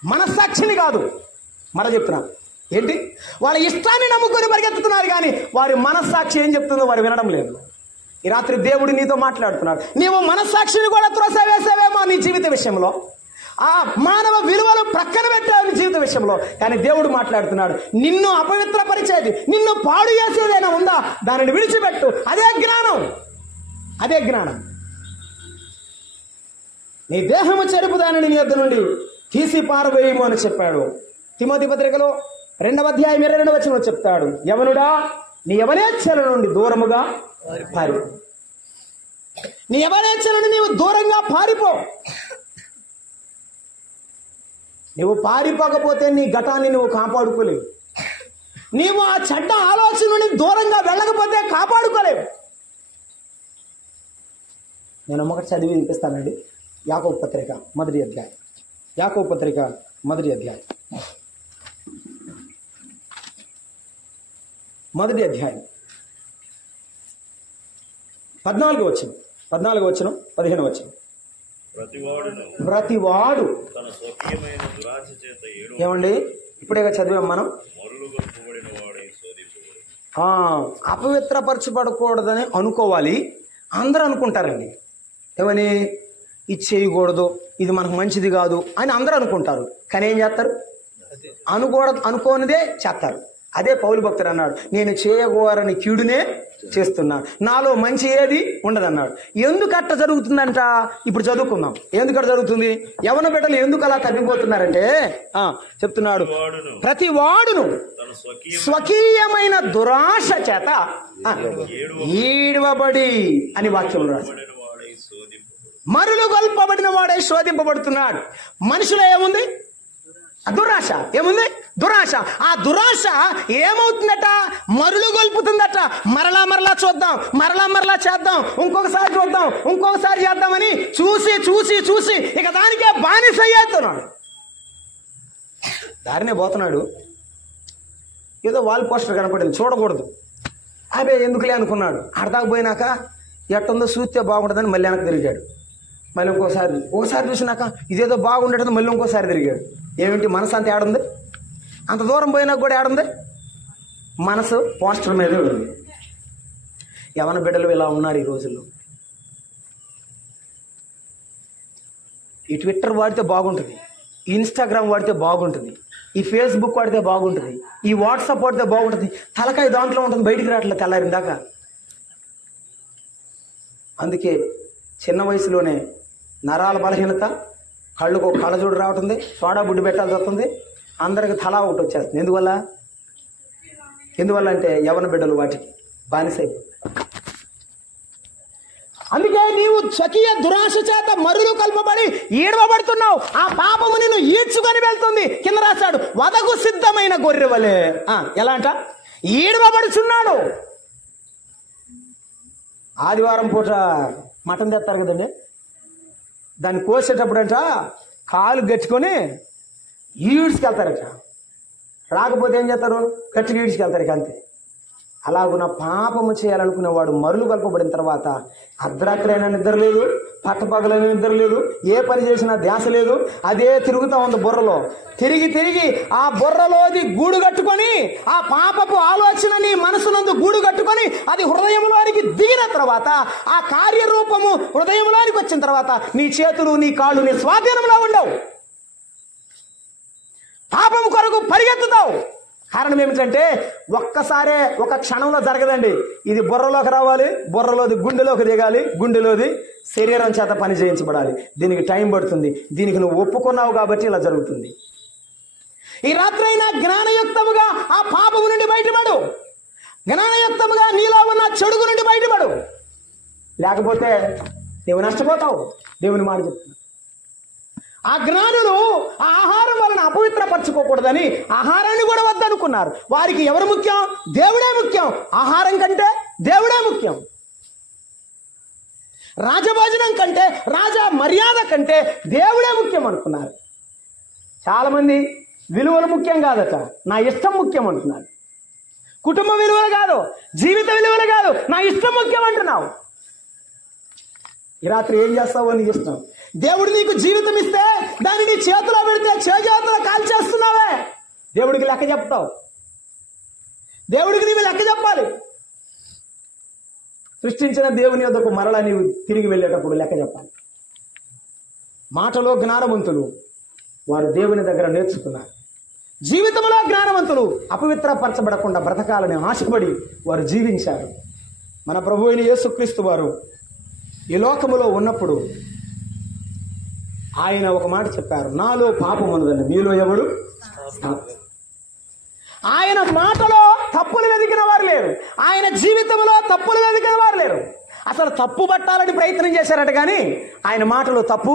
మనస్సాక్షిని కాదు. చెప్తున్నా ఏంటి, వాళ్ళ ఇష్టాన్ని నమ్ముకొని పరిగెత్తుతున్నారు, కానీ వారి మనస్సాక్షి ఏం చెప్తుందో వారు వినడం లేదు. ఈ రాత్రి దేవుడు నీతో మాట్లాడుతున్నాడు. నీవు మనస్సాక్షిని కూడా త్రోసివేసావేమో నీ జీవిత విషయంలో, మానవ విలువలు ప్రక్కన పెట్టావు నీ జీవిత విషయంలో. కానీ దేవుడు మాట్లాడుతున్నాడు, నిన్ను అపవిత్రపరిచేది, నిన్ను పాడు చేసేదైనా ఉందా, దానిని విడిచిపెట్టు. అదే జ్ఞానం, అదే జ్ఞానం. నీ దేహము చెరుపు దానిని నీ యొద్ద నుండి తీసి పారవేయము అని చెప్పాడు. తిమోతి పత్రికలో 2వ అధ్యాయం 22వ వచనంలో చెప్తాడు, యవనుడా నీ యవనేచ్ఛల నుండి దూరముగా పారిపో. నీ యవనేచ్ఛల నుండి నీవు దూరంగా పారిపో. నువ్వు పారిపోకపోతే నీ ఘటాన్ని నువ్వు కాపాడుకోలేవు. నీవు ఆ చెడ్డ ఆలోచన నుండి దూరంగా వెళ్ళకపోతే కాపాడుకోలేవు. నేను ఒకటి చదివి వినిపిస్తానండి. యాకోబు పత్రిక 1వ అధ్యాయం. యాకోబు పత్రిక 1వ అధ్యాయం 1వ అధ్యాయం 14వ వచనం 15వ వచనం. ప్రతివాడు ఏమండి, ఇప్పుడే చదివాం మనం. అపవిత్రపరచబడకూడదని అనుకోవాలి. అందరూ అనుకుంటారండి, ఏమని, ఇది చేయకూడదు, ఇది మనకు మంచిది కాదు అని అందరూ అనుకుంటారు. కానీ ఏం చేస్తారు? అనుకోనిదే చేస్తారు. అదే పౌలు భక్తుడు అన్నాడు, నేను చేయకూడని కీడునే చేస్తున్నా, నాలో మంచి ఏది ఉండదన్నాడు. ఎందుకు అట్ట జరుగుతుందంట? ఇప్పుడు చదువుకుందాం. ఎందుకు అట్ట జరుగుతుంది? యవన బిడ్డలు ఎందుకు అలా తగ్గిపోతున్నారంటే చెప్తున్నాడు, ప్రతి వాడును స్వకీయమైన దురాశ చేత ఈడవబడి అని వాక్యం రాశాడు. మరులు గొల్పబడిన వాడే శోధింపబడుతున్నాడు. మనుషులో ఏముంది? దురాశ. ఏముంది? దురాశ. ఆ దురాశ ఏమవుతుందట? మరులు గొల్పుతుందట. మరలా చూద్దాం, మరలా చేద్దాం, ఇంకొకసారి చూద్దాం, ఇంకొకసారి చేద్దామని చూసి ఇక దానికే బానిస అయ్యేస్తున్నాడు. దారినే పోతున్నాడు. ఏదో వాల్ పోస్టర్ కనపడింది, చూడకూడదు, అదే ఎందుకులే అనుకున్నాడు. ఆడదాకా పోయినాక ఎట్టుందో చూస్తే బాగుంటుందని మళ్ళీ వెనక్కి తిరిగాడు. మళ్ళీ ఒకసారి చూసినాక ఇదేదో బాగుండేది, మళ్ళీ ఇంకోసారి తిరిగాడు. ఏమిటి, మనసు అంత ఏడుంది? అంత దూరం పోయినా కూడా ఏడుంది? మనసు పోస్టర్ మీదే ఉంది. యవన బిడ్డలు ఇలా ఉన్నారు ఈ రోజుల్లో. ఈ ట్విట్టర్ వాడితే బాగుంటుంది, ఈ ఇన్స్టాగ్రామ్ వాడితే బాగుంటుంది, ఈ ఫేస్బుక్ వాడితే బాగుంటుంది, ఈ వాట్సాప్ వాడితే బాగుంటుంది. తలకాయ దాంట్లో ఉంటుంది, బయటికి రావట్లేదు తెల్లారిందాక. అందుకే చిన్న వయసులోనే నరాల బలహీనత, కళ్ళకు కళ్ళజోడు రావటుంది, సోడా బుడ్డి పెట్టాల్సి వస్తుంది, అందరికి తలా ఒకటి వచ్చేస్తుంది. ఎందువల్ల అంటే యవన బిడ్డలు వాటికి బానిసైపోతుంది. అందుకే నీవు స్వకీయ దురాశ చేత మరులు కల్పబడి ఈడవబడుతున్నావు. ఆ పాపము నిన్ను ఈడ్చుకొని వెళ్తుంది. కింద రాశాడు, వదకు సిద్ధమైన గొర్రెవలే. ఎలా అంట? ఈడవబడుచున్నాడు. ఆదివారం పూట మటన్ తెస్తారు కదండి, దాన్ని కోసేటప్పుడు అంట కాలు గట్టుకొని ఈడ్చుకెళ్తారట. రాకపోతే ఏం చేస్తారు? గట్టిగా ఈడ్చుకెళ్తారు. ఇక అంతే. అలాగున్న పాపము చేయాలనుకునేవాడు మరులు కలపబడిన తర్వాత అర్ధరాత్రి అయినా నిద్ర లేదు, పట్టపగలైనా నిద్ర లేదు, ఏ పని చేసినా ధ్యాస లేదు. అదే తిరుగుతా ఉంది బుర్రలో. తిరిగి తిరిగి ఆ బుర్రలోది గూడు కట్టుకొని, ఆ పాపపు ఆలోచన నీ మనసునందు గూడు కట్టుకొని అది హృదయంలోనికి దిగిన తర్వాత, ఆ కార్యరూపము హృదయంలోనికి వచ్చిన తర్వాత నీ చేతులు నీ కాళ్ళు నీ స్వాధీనంలో ఉండవు. పాపము కొరకు పరిగెత్తుతావు. కారణం ఏమిటంటే ఒక్కసారే ఒక క్షణంలో జరగదండి. ఇది బుర్రలోకి రావాలి, బుర్రలోది గుండెలోకి దిగాలి, గుండెలోది శరీరం చేత పని చేయించబడాలి. దీనికి టైం పడుతుంది. దీనికి నువ్వు ఒప్పుకున్నావు కాబట్టి ఇలా జరుగుతుంది. ఈ రాత్రైనా జ్ఞానయుక్తముగా ఆ పాపము నుండి బయటపడు. జ్ఞానయుక్తముగా నీలో ఉన్న చెడుగు నుండి బయటపడు. లేకపోతే నీవు నష్టపోతావు. దేవుని మాట చెప్తున్నా. ఆ జ్ఞానులు ఆ ఆహారం వలన అపవిత్రపరచుకోకూడదని ఆహారాన్ని కూడా వద్దనుకున్నారు. వారికి ఎవరు ముఖ్యం? దేవుడే ముఖ్యం. ఆహారం కంటే దేవుడే ముఖ్యం. రాజభోజనం కంటే, రాజా మర్యాద కంటే దేవుడే ముఖ్యం అనుకున్నారు. చాలా మంది విలువలు ముఖ్యం కాదట, నా ఇష్టం ముఖ్యం అంటున్నారు. కుటుంబ విలువలు కాదు, జీవిత విలువలు కాదు, నా ఇష్టం ముఖ్యం అంటున్నావు. ఈ రాత్రి ఏం చేస్తావు అని ఇష్టం. దేవుడు నీకు జీవితం ఇస్తే దాన్ని నీ చేతిలో పెడితే చేతులో కాల్చేస్తున్నావే. దేవుడికి లెక్క చెప్తావు. దేవుడికి నీవు లెక్క చెప్పాలి. సృష్టించిన దేవుని యొద్దకు మరలా నీవు తిరిగి వెళ్ళేటప్పుడు లెక్క చెప్పాలి. మాటలో జ్ఞానవంతులు వారు దేవుని దగ్గర నేర్చుకున్నారు. జీవితంలో జ్ఞానవంతులు అపవిత్రపరచబడకుండా బ్రతకాలని ఆశపడి వారు జీవించారు. మన ప్రభువు అయిన యేసుక్రీస్తు వారు ఈ లోకములో ఉన్నప్పుడు ఆయన ఒక మాట చెప్పారు, నాలో పాపం ఉన్నదండి, మీలో ఎవడు? ఆయన మాటలో తప్పులు వెతికిన వారు లేరు, ఆయన జీవితంలో తప్పులు వెతికిన వారు లేరు. అసలు తప్పు పట్టాలని ప్రయత్నం చేశారట కానీ ఆయన మాటలో తప్పు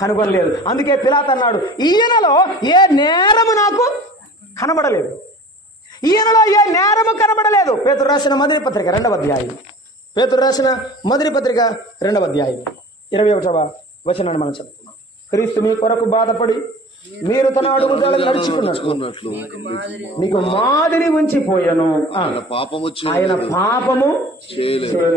కనుగొనలేదు. అందుకే పిలాతు అన్నాడు, ఈయనలో ఏ నేరము నాకు కనబడలేదు. ఈయనలో ఏ నేరము కనబడలేదు. పేతురు రాసిన మొదటి పత్రిక 2వ అధ్యాయం. పేతురు రాసిన మొదటి పత్రిక 2వ అధ్యాయం 21వ వచనాన్ని మనం చదువుకున్నాం. క్రీస్తు మీ కొరకు బాధపడి మీరు తన అడుగుజాడలు నడుచుకున్నట్లు మీకు మాదిరి ఉంచిపోయాను. ఆయన పాపము చేయలేదు.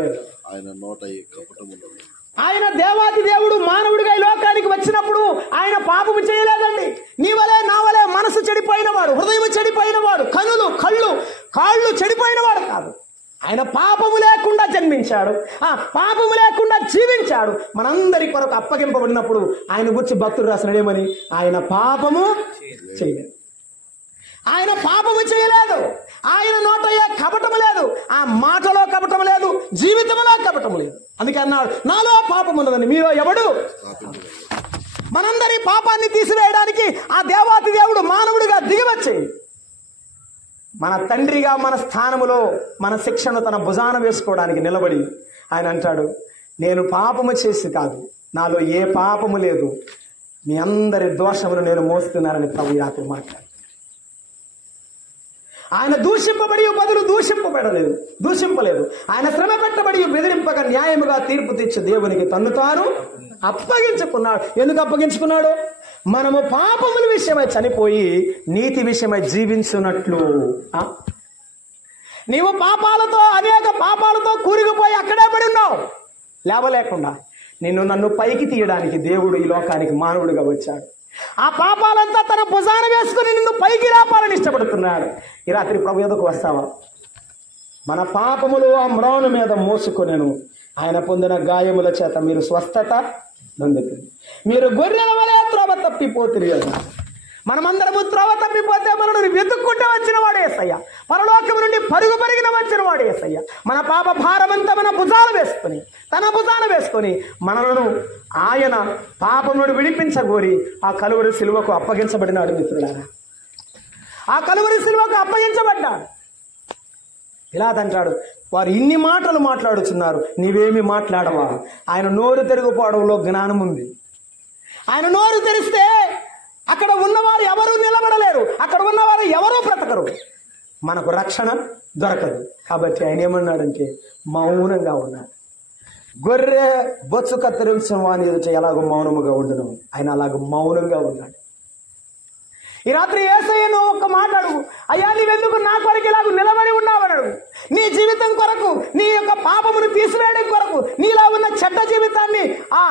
ఆయన దేవాది దేవుడు మానవుడిగా ఈ లోకానికి వచ్చినప్పుడు ఆయన పాపము చేయలేదండి. నీ వలే నా వలే మనసు చెడిపోయిన వాడు, హృదయం చెడిపోయిన వాడు, కనులు కళ్ళు కాళ్ళు చెడిపోయిన వాడు కాదు. ఆయన పాపము లేకుండా జన్మించాడు, ఆ పాపము లేకుండా జీవించాడు. మనందరి కొరకు అప్పగింపబడినప్పుడు ఆయన గురించి భక్తుడు రాసినడేమని, ఆయన పాపము చేయలేదు. ఆయన పాపము చేయలేదు. ఆయన నోట ఏ కపటము లేదు, ఆ మాటలో కపటము లేదు, జీవితంలో కపటము లేదు. అందుకే అన్నాడు, నాలో పాపం ఉన్నదని మీలో ఎవడు? మనందరి పాపాన్ని తీసివేయడానికి ఆ దేవాతి దేవుడు మానవుడిగా దిగివచ్చి మన తండ్రిగా మన స్థానములో మన శిక్షను తన భుజాన వేసుకోవడానికి నిలబడి ఆయన అంటాడు, నేను పాపము చేసి కాదు, నాలో ఏ పాపము లేదు, మీ అందరి దోషమును నేను మోస్తున్నానని ప్రభు రాత్రి మాట్లాడు. ఆయన దూషింపబడి బదులు దూషింపలేదు. ఆయన శ్రమ పెట్టబడి బెదిరింపక న్యాయముగా తీర్పు తెచ్చి దేవునికి తన్ను తాను అప్పగించుకున్నాడు. ఎందుకు అప్పగించుకున్నాడు? మనము పాపముల విషయమై చనిపోయి నీతి విషయమై జీవించున్నట్లు. నీవు పాపాలతో అనేక పాపాలతో కూరుకుపోయి అక్కడే పడి ఉన్నావు లేవలేకుండా. నన్ను పైకి తీయడానికి దేవుడు ఈ లోకానికి మానవుడిగా వచ్చాడు. ఆ పాపాలంతా తన భుజాన వేసుకుని నిన్ను పైకి రాపాలని ఇష్టపడుతున్నాడు. ఈ రాత్రి ప్రభు ఎదుకు వస్తావా? మన పాపములు ఆ మ్రాను మీద మోసుకొనెను, ఆయన పొందిన గాయముల చేత మీరు స్వస్థత నొందుతుంది. మీరు గొర్రెల వలె త్రోవ తప్పిపోతుంది కదా. మనమందరము త్రోవ తప్పిపోతే మనల్ని వెతుక్కుంటూ వచ్చిన వాడు యేసయ్య. పరలోకం నుండి పరుగు పరిగిన వచ్చిన వాడు యేసయ్య. మన పాప భారమంతా మన భుజాలు వేసుకొని, తన భుజాన వేసుకొని మనలను ఆయన పాపం నుండి విడిపించగోరి ఆ కలువరి సిలువకు అప్పగించబడినాడు. మిత్రులారా, ఆ కలువరి సిలువకు అప్పగించబడ్డాడు. పిలాతు వారు ఇన్ని మాటలు మాట్లాడుతున్నారు, నీవేమి మాట్లాడవా? ఆయన నోరు తెరుగుపోవడంలో జ్ఞానం ఉంది. ఆయన నోరు తెరిస్తే అక్కడ ఉన్నవారు ఎవరూ నిలబడలేరు, అక్కడ ఉన్నవారు ఎవరూ బ్రతకరు, మనకు రక్షణ దొరకదు. కాబట్టి ఆయన ఏమన్నాడంటే మౌనంగా ఉన్నాడు. గొర్రె బొచ్చు కత్తిరించిన వాని ఎదుట ఎలాగో మౌనముగా ఉండను, ఆయన అలాగ మౌనంగా ఉన్నాడు. ఈ రాత్రి యేసయ్యను ఒక్క మాట అడుగు, అయ్యా నీవెందుకు నా కొరకు ఇలాగ నిలబడి ఉన్నావన్నాడు. నీ జీవితం కొరకు, నీ యొక్క పాపమును తీసివేయడం కొరకు, నీలో ఉన్న చెడ్డ జీవితాన్ని ఆ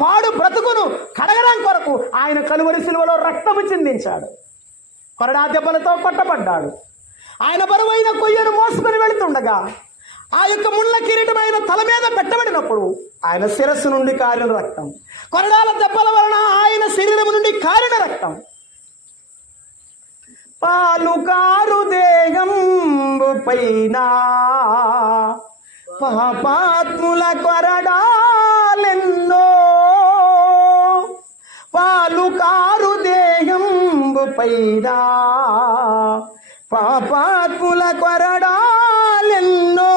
పాడు బ్రతుకును కడగడం కొరకు ఆయన కలువరి సిలువలో రక్తము చిందించాడు. కొరడా దెబ్బలతో కొట్టబడ్డాడు. ఆయన బరువైన కొయ్యను మోసుకొని వెళుతుండగా ఆ యొక్క ముళ్ళ కిరీటమైన తల మీద పెట్టబడినప్పుడు ఆయన శిరస్సు నుండి కారిన రక్తం, కొరడాల దెబ్బల వలన ఆయన శరీరం నుండి కారిన రక్తం, పాలుకారు దేహంబు పైన పాపాత్ముల కొరడాలెన్నో, పాలుకారు దేహంబు పైన పాపాత్ముల కొరడాలెన్నో,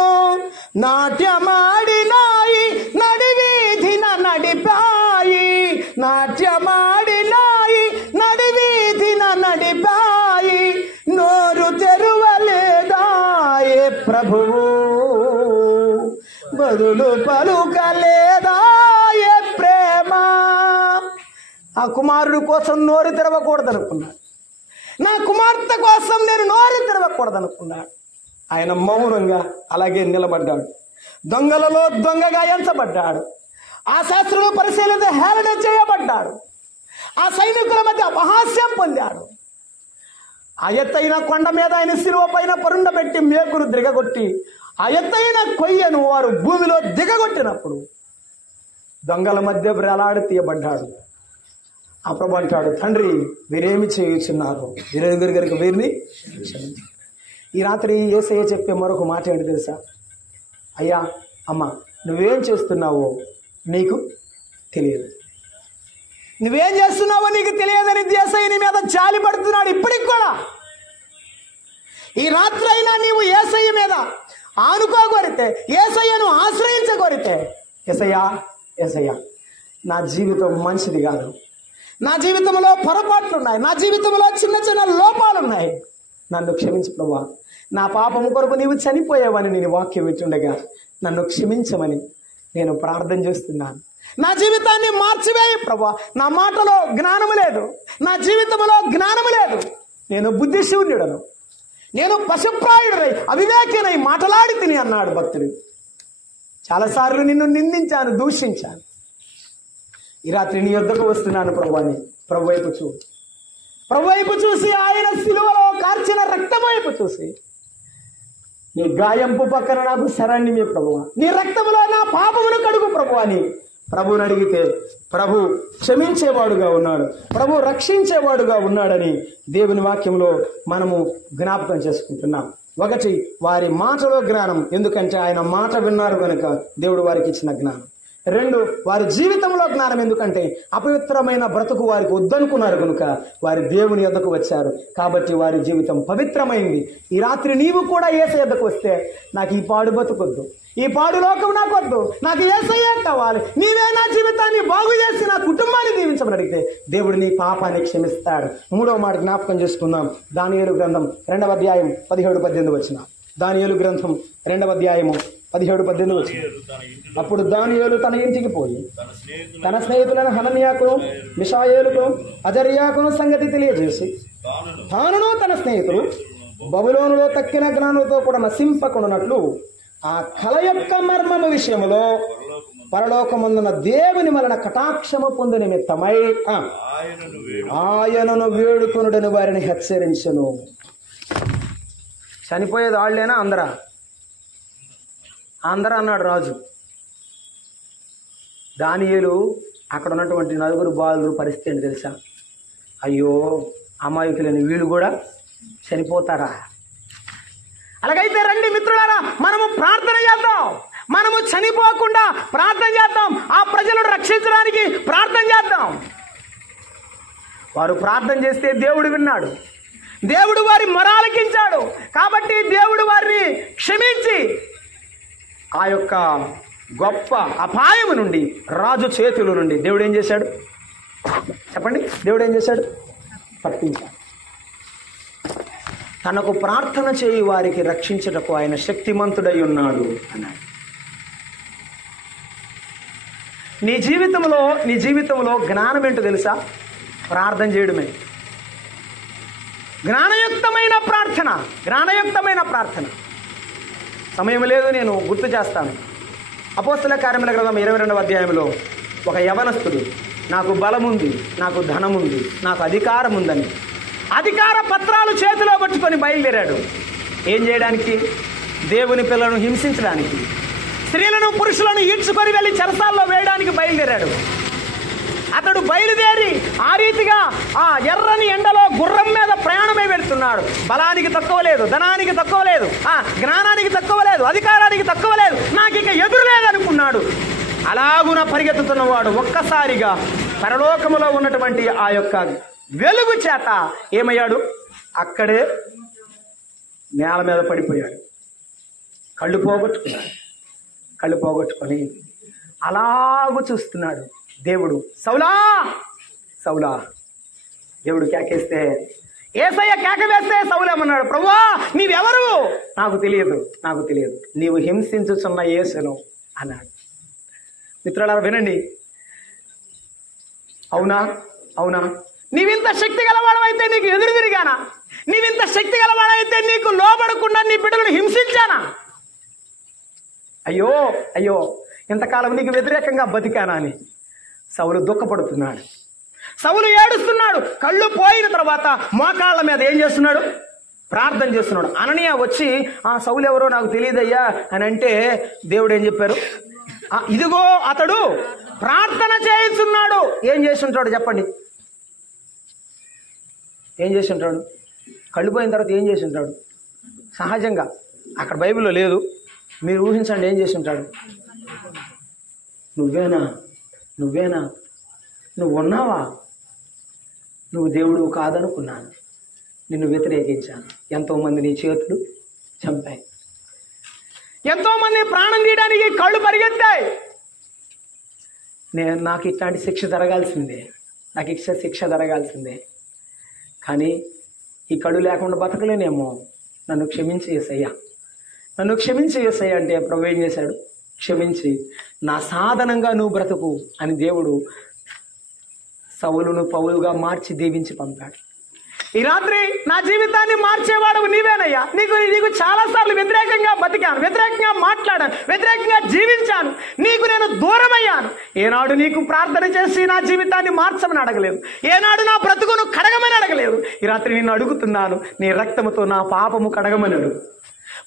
నాట్యమాడినాయి నడివీధిన నడిపాయి, నాట్యమాడినాయి నడివీధిన నడిపాయి, నోరు తెరువలేదాయే ప్రభువు, బదులు పలుకలేదాయే ప్రేమ. ఆ కుమారుడు కోసం నోరు తెరవకూడదనుకున్నాడు, నా కుమార్తె కోసం నేను నోరు తెరవకూడదనుకున్నాడు. ఆయన మౌనంగా అలాగే నిలబడ్డాడు. దొంగలలో దొంగగా ఎంచబడ్డాడు. ఆ శాస్త్రులు పరిశీలన హేళన చేయబడ్డాడు. ఆ సైనికుల మధ్య అపహాస్యం పొందాడు. ఆ ఎత్తైన కొండ మీద ఆయన శిలువ పైన పరుండబెట్టి మేకును దిగగొట్టి ఆ ఎత్తైన కొయ్యను వారు భూమిలో దిగగొట్టినప్పుడు దొంగల మధ్య వేలాడి తీయబడ్డాడు. ఆ ప్రభు అంటాడు, తండ్రి వీరేమి చేయుచున్నారు, వీరెవరి గారికి వీరిని. ఈ రాత్రి యేసయ్య చెప్పే మరొక మాట ఏంటి తెలుసా? అయ్యా అమ్మ, నువ్వేం చేస్తున్నావో నీకు తెలియదు, నువ్వేం చేస్తున్నావో నీకు తెలియదని యేసయ్య నీ మీద జాలి పడుతున్నాడు. ఇప్పటికి కూడా ఈ రాత్రి అయినా నీవు యేసయ్య మీద ఆనుకోగోరితే, యేసయ్యను ఆశ్రయించగోరితే, యేసయ్యా యేసయ్యా నా జీవితం మంచిది కాదు, నా జీవితంలో పొరపాట్లు ఉన్నాయి, నా జీవితంలో చిన్న చిన్న లోపాలు ఉన్నాయి, నన్ను క్షమించు ప్రభువా, నా పాపము కొరకు నీవు చనిపోయావని నేను వాక్యం వింటుండగా నన్ను క్షమించమని నేను ప్రార్థన చేస్తున్నాను. నా జీవితాన్ని మార్చివేయి ప్రభువా. నా మాటలో జ్ఞానము లేదు, నా జీవితంలో జ్ఞానము లేదు, నేను బుద్ధిశూన్యుడను, నేను పశుప్రాయుడనై అవివేకినై మాటలాడి తిని అన్నాడు భక్తుడు. చాలాసార్లు నిన్ను నిందించాను, దూషించాను. ఈ రాత్రి నీ యొద్దకు వస్తున్నాను ప్రభువాని. ప్రభు వైపు చూసి ఆయన సిలువలో కార్చిన రక్తం వైపు చూసి, నీ గాయంపు పక్కన నాకు శరణ్యం మీ ప్రభువా, నీ రక్తములో నా పాపమును కడుగు ప్రభువా అని ప్రభువుని అడిగితే ప్రభు క్షమించేవాడుగా ఉన్నాడు, ప్రభు రక్షించేవాడుగా ఉన్నాడని దేవుని వాక్యంలో మనము జ్ఞాపకం చేసుకుంటున్నాం. ఒకటి, వారి మాటలో జ్ఞానం, ఎందుకంటే ఆయన మాట విన్నారు కనుక దేవుడు వారికి ఇచ్చిన జ్ఞానం. రెండు, వారి జీవితంలో జ్ఞానం, ఎందుకంటే అపవిత్రమైన బ్రతుకు వారికి వద్దనుకున్నారు కనుక వారి దేవుని యొద్దకు వచ్చారు కాబట్టి వారి జీవితం పవిత్రమైంది. ఈ రాత్రి నీవు కూడా యేసయ్య యొద్దకు వస్తే, నాకు ఈ పాడు బతుకొద్దు, ఈ పాడు లోకం నాకు వద్దు, నాకు యేసయ్య కావాలి, నీవే నా జీవితాన్ని బాగు చేసి నా కుటుంబాన్ని దీవించమని అడిగితే దేవుడు నీ పాపాన్ని క్షమిస్తాడు. మూడవ మాట జ్ఞాపకం చేసుకుందాం. దానియేలు గ్రంథం 2వ అధ్యాయం 17-18 వచ్చిన. దానియేలు గ్రంథం 2వ అధ్యాయము 17-18 వచ్చిన. అప్పుడు దానియేలు తన ఇంటికి పోయి తన స్నేహితులను హనన్యాకును, మిషాయేలుకు, అజర్యాకును సంగతి తెలియజేసి, తానును తన స్నేహితులు బబులోనులో తక్కిన జ్ఞానంతో కూడా నశింపకున్నట్లు ఆ కల యొక్క మర్మము విషయములో పరలోకమందున దేవుని వలన కటాక్షము పొందు నిమిత్తమై ఆయనను వేడుకొనుడని వారిని హెచ్చరించెను. చనిపోయేది వాళ్ళేనా? అందరా అన్నాడు రాజు. దానియేలు అక్కడ ఉన్నటువంటి 9 బాలురు పరిస్థితి ఏంటి తెలుసా? అయ్యో అమాయకులని వీళ్ళు కూడా చనిపోతారా? అలాగైతే రండి మిత్రులారా, మనము ప్రార్థన చేద్దాం, మనము చనిపోకుండా ప్రార్థన చేద్దాం, ఆ ప్రజలను రక్షించడానికి ప్రార్థన చేద్దాం. వారు ప్రార్థన చేస్తే దేవుడు విన్నాడు. దేవుడు వారి మొరాలకించాడు. కాబట్టి దేవుడు వారిని క్షమించి ఆ యొక్క గొప్ప అపాయము నుండి, రాజు చేతుల నుండి దేవుడు ఏం చేశాడు చెప్పండి? దేవుడు ఏం చేశాడు? తప్పించాడు. తనకు ప్రార్థన చేయి వారికి రక్షించుటకు ఆయన శక్తిమంతుడై ఉన్నాడు అన్నాడు. నీ జీవితంలో జ్ఞానం ఏంటో తెలుసా? ప్రార్థన చేయడమే. జ్ఞానయుక్తమైన ప్రార్థన. సమయం లేదు, నేను గుర్తు చేస్తాను. అపోస్తల కార్యముల గ్రంథం 22వ అధ్యాయంలో ఒక యవనస్తుడు నాకు బలముంది, నాకు ధనముంది, నాకు అధికారం ఉందని అధికార పత్రాలు చేతిలో పట్టుకొని బయలుదేరాడు. ఏం చేయడానికి? దేవుని పిల్లలను హింసించడానికి, స్త్రీలను పురుషులను ఈడ్చుకొని వెళ్ళి చెరసాల్లో వేయడానికి బయలుదేరాడు. అతడు బయలుదేరి ఆ రీతిగా ఆ ఎర్రని ఎండలో గుర్రం మీద ప్రయాణమై వెళ్తున్నాడు. బలానికి తక్కువ లేదు, ధనానికి తక్కువ లేదు, జ్ఞానానికి తక్కువ లేదు, అధికారానికి తక్కువ లేదు, నాకు ఇక ఎదురు లేదనుకున్నాడు. అలాగున పరిగెత్తుతున్నవాడు ఒక్కసారిగా పరలోకములో ఉన్నటువంటి ఆ యొక్క వెలుగు చేత ఏమయ్యాడు? అక్కడే నేల మీద పడిపోయాడు. కళ్ళు పోగొట్టుకొని అలాగూ చూస్తున్నాడు. దేవుడు సౌలా సౌలా, దేవుడు కేకేస్తే, యేసయ్య కేక వేస్తే సౌలేమన్నాడు, ప్రభువా నీవెవరు? నాకు తెలియదు, నీవు హింసించుచున్న యేసును అన్నాడు. మిత్రులారా వినండి, అవునా నీవింత శక్తి గలవాడవైతే నీకు ఎదురు తిరిగానా? నీవింత శక్తి గలవాడైతే నీకు లోబడకుండా నీ బిడ్డలను హింసించానా? అయ్యో ఇంతకాలం నీకు వ్యతిరేకంగా బతికానా అని సౌలు దుఃఖపడుతున్నాడు. సౌలు ఏడుస్తున్నాడు. కళ్ళు పోయిన తర్వాత మోకాళ్ళ మీద ఏం చేస్తున్నాడు? ప్రార్థన చేస్తున్నాడు. అననీయ వచ్చి సౌలు ఎవరో నాకు తెలియదయ్యా అని అంటే దేవుడు ఏం చెప్పారు? ఇదిగో అతడు ప్రార్థన చేస్తున్నాడు. ఏం చేస్తుంటాడు చెప్పండి? ఏం చేస్తుంటాడు? కళ్ళు పోయిన తర్వాత ఏం చేస్తుంటాడు? సహజంగా అక్కడ బైబిల్లో లేదు, మీరు ఊహించండి. ఏం చేస్తుంటాడు? నువ్వేనా నువ్వు ఉన్నావా? నువ్వు దేవుడు కాదనుకున్నాను, నిన్ను వ్యతిరేకించాను. ఎంతోమంది నీ చేతులు చంపాయి, ఎంతోమంది ప్రాణం తీయడానికి కళ్ళు పరిగెత్తాయి. నాకు ఇట్లాంటి శిక్ష జరగాల్సిందే, కానీ ఈ కళ్ళు లేకుండా బతకలేనేమో. నన్ను క్షమించి యేసయ్యా అంటే ప్రభు ఏం చేశాడు? క్షమించి నా సాధనంగా నువ్వు బ్రతుకు అని దేవుడు సౌలును పౌలుగా మార్చి దీవించి పంపాడు. ఈ రాత్రి నా జీవితాన్ని మార్చేవాడు నీవేనయ్యా. నీకు చాలాసార్లు వ్యతిరేకంగా బతికాను, వ్యతిరేకంగా మాట్లాడాను, వ్యతిరేకంగా జీవించాను, నీకు నేను దూరమయ్యాను. ఏనాడు నీకు ప్రార్థన చేసి నా జీవితాన్ని మార్చమని అడగలేదు, ఏనాడు నా బ్రతుకును కడగమని అడగలేదు. ఈ రాత్రి నిన్ను అడుగుతున్నాను, నీ రక్తముతో నా పాపము కడగమని అడుగు.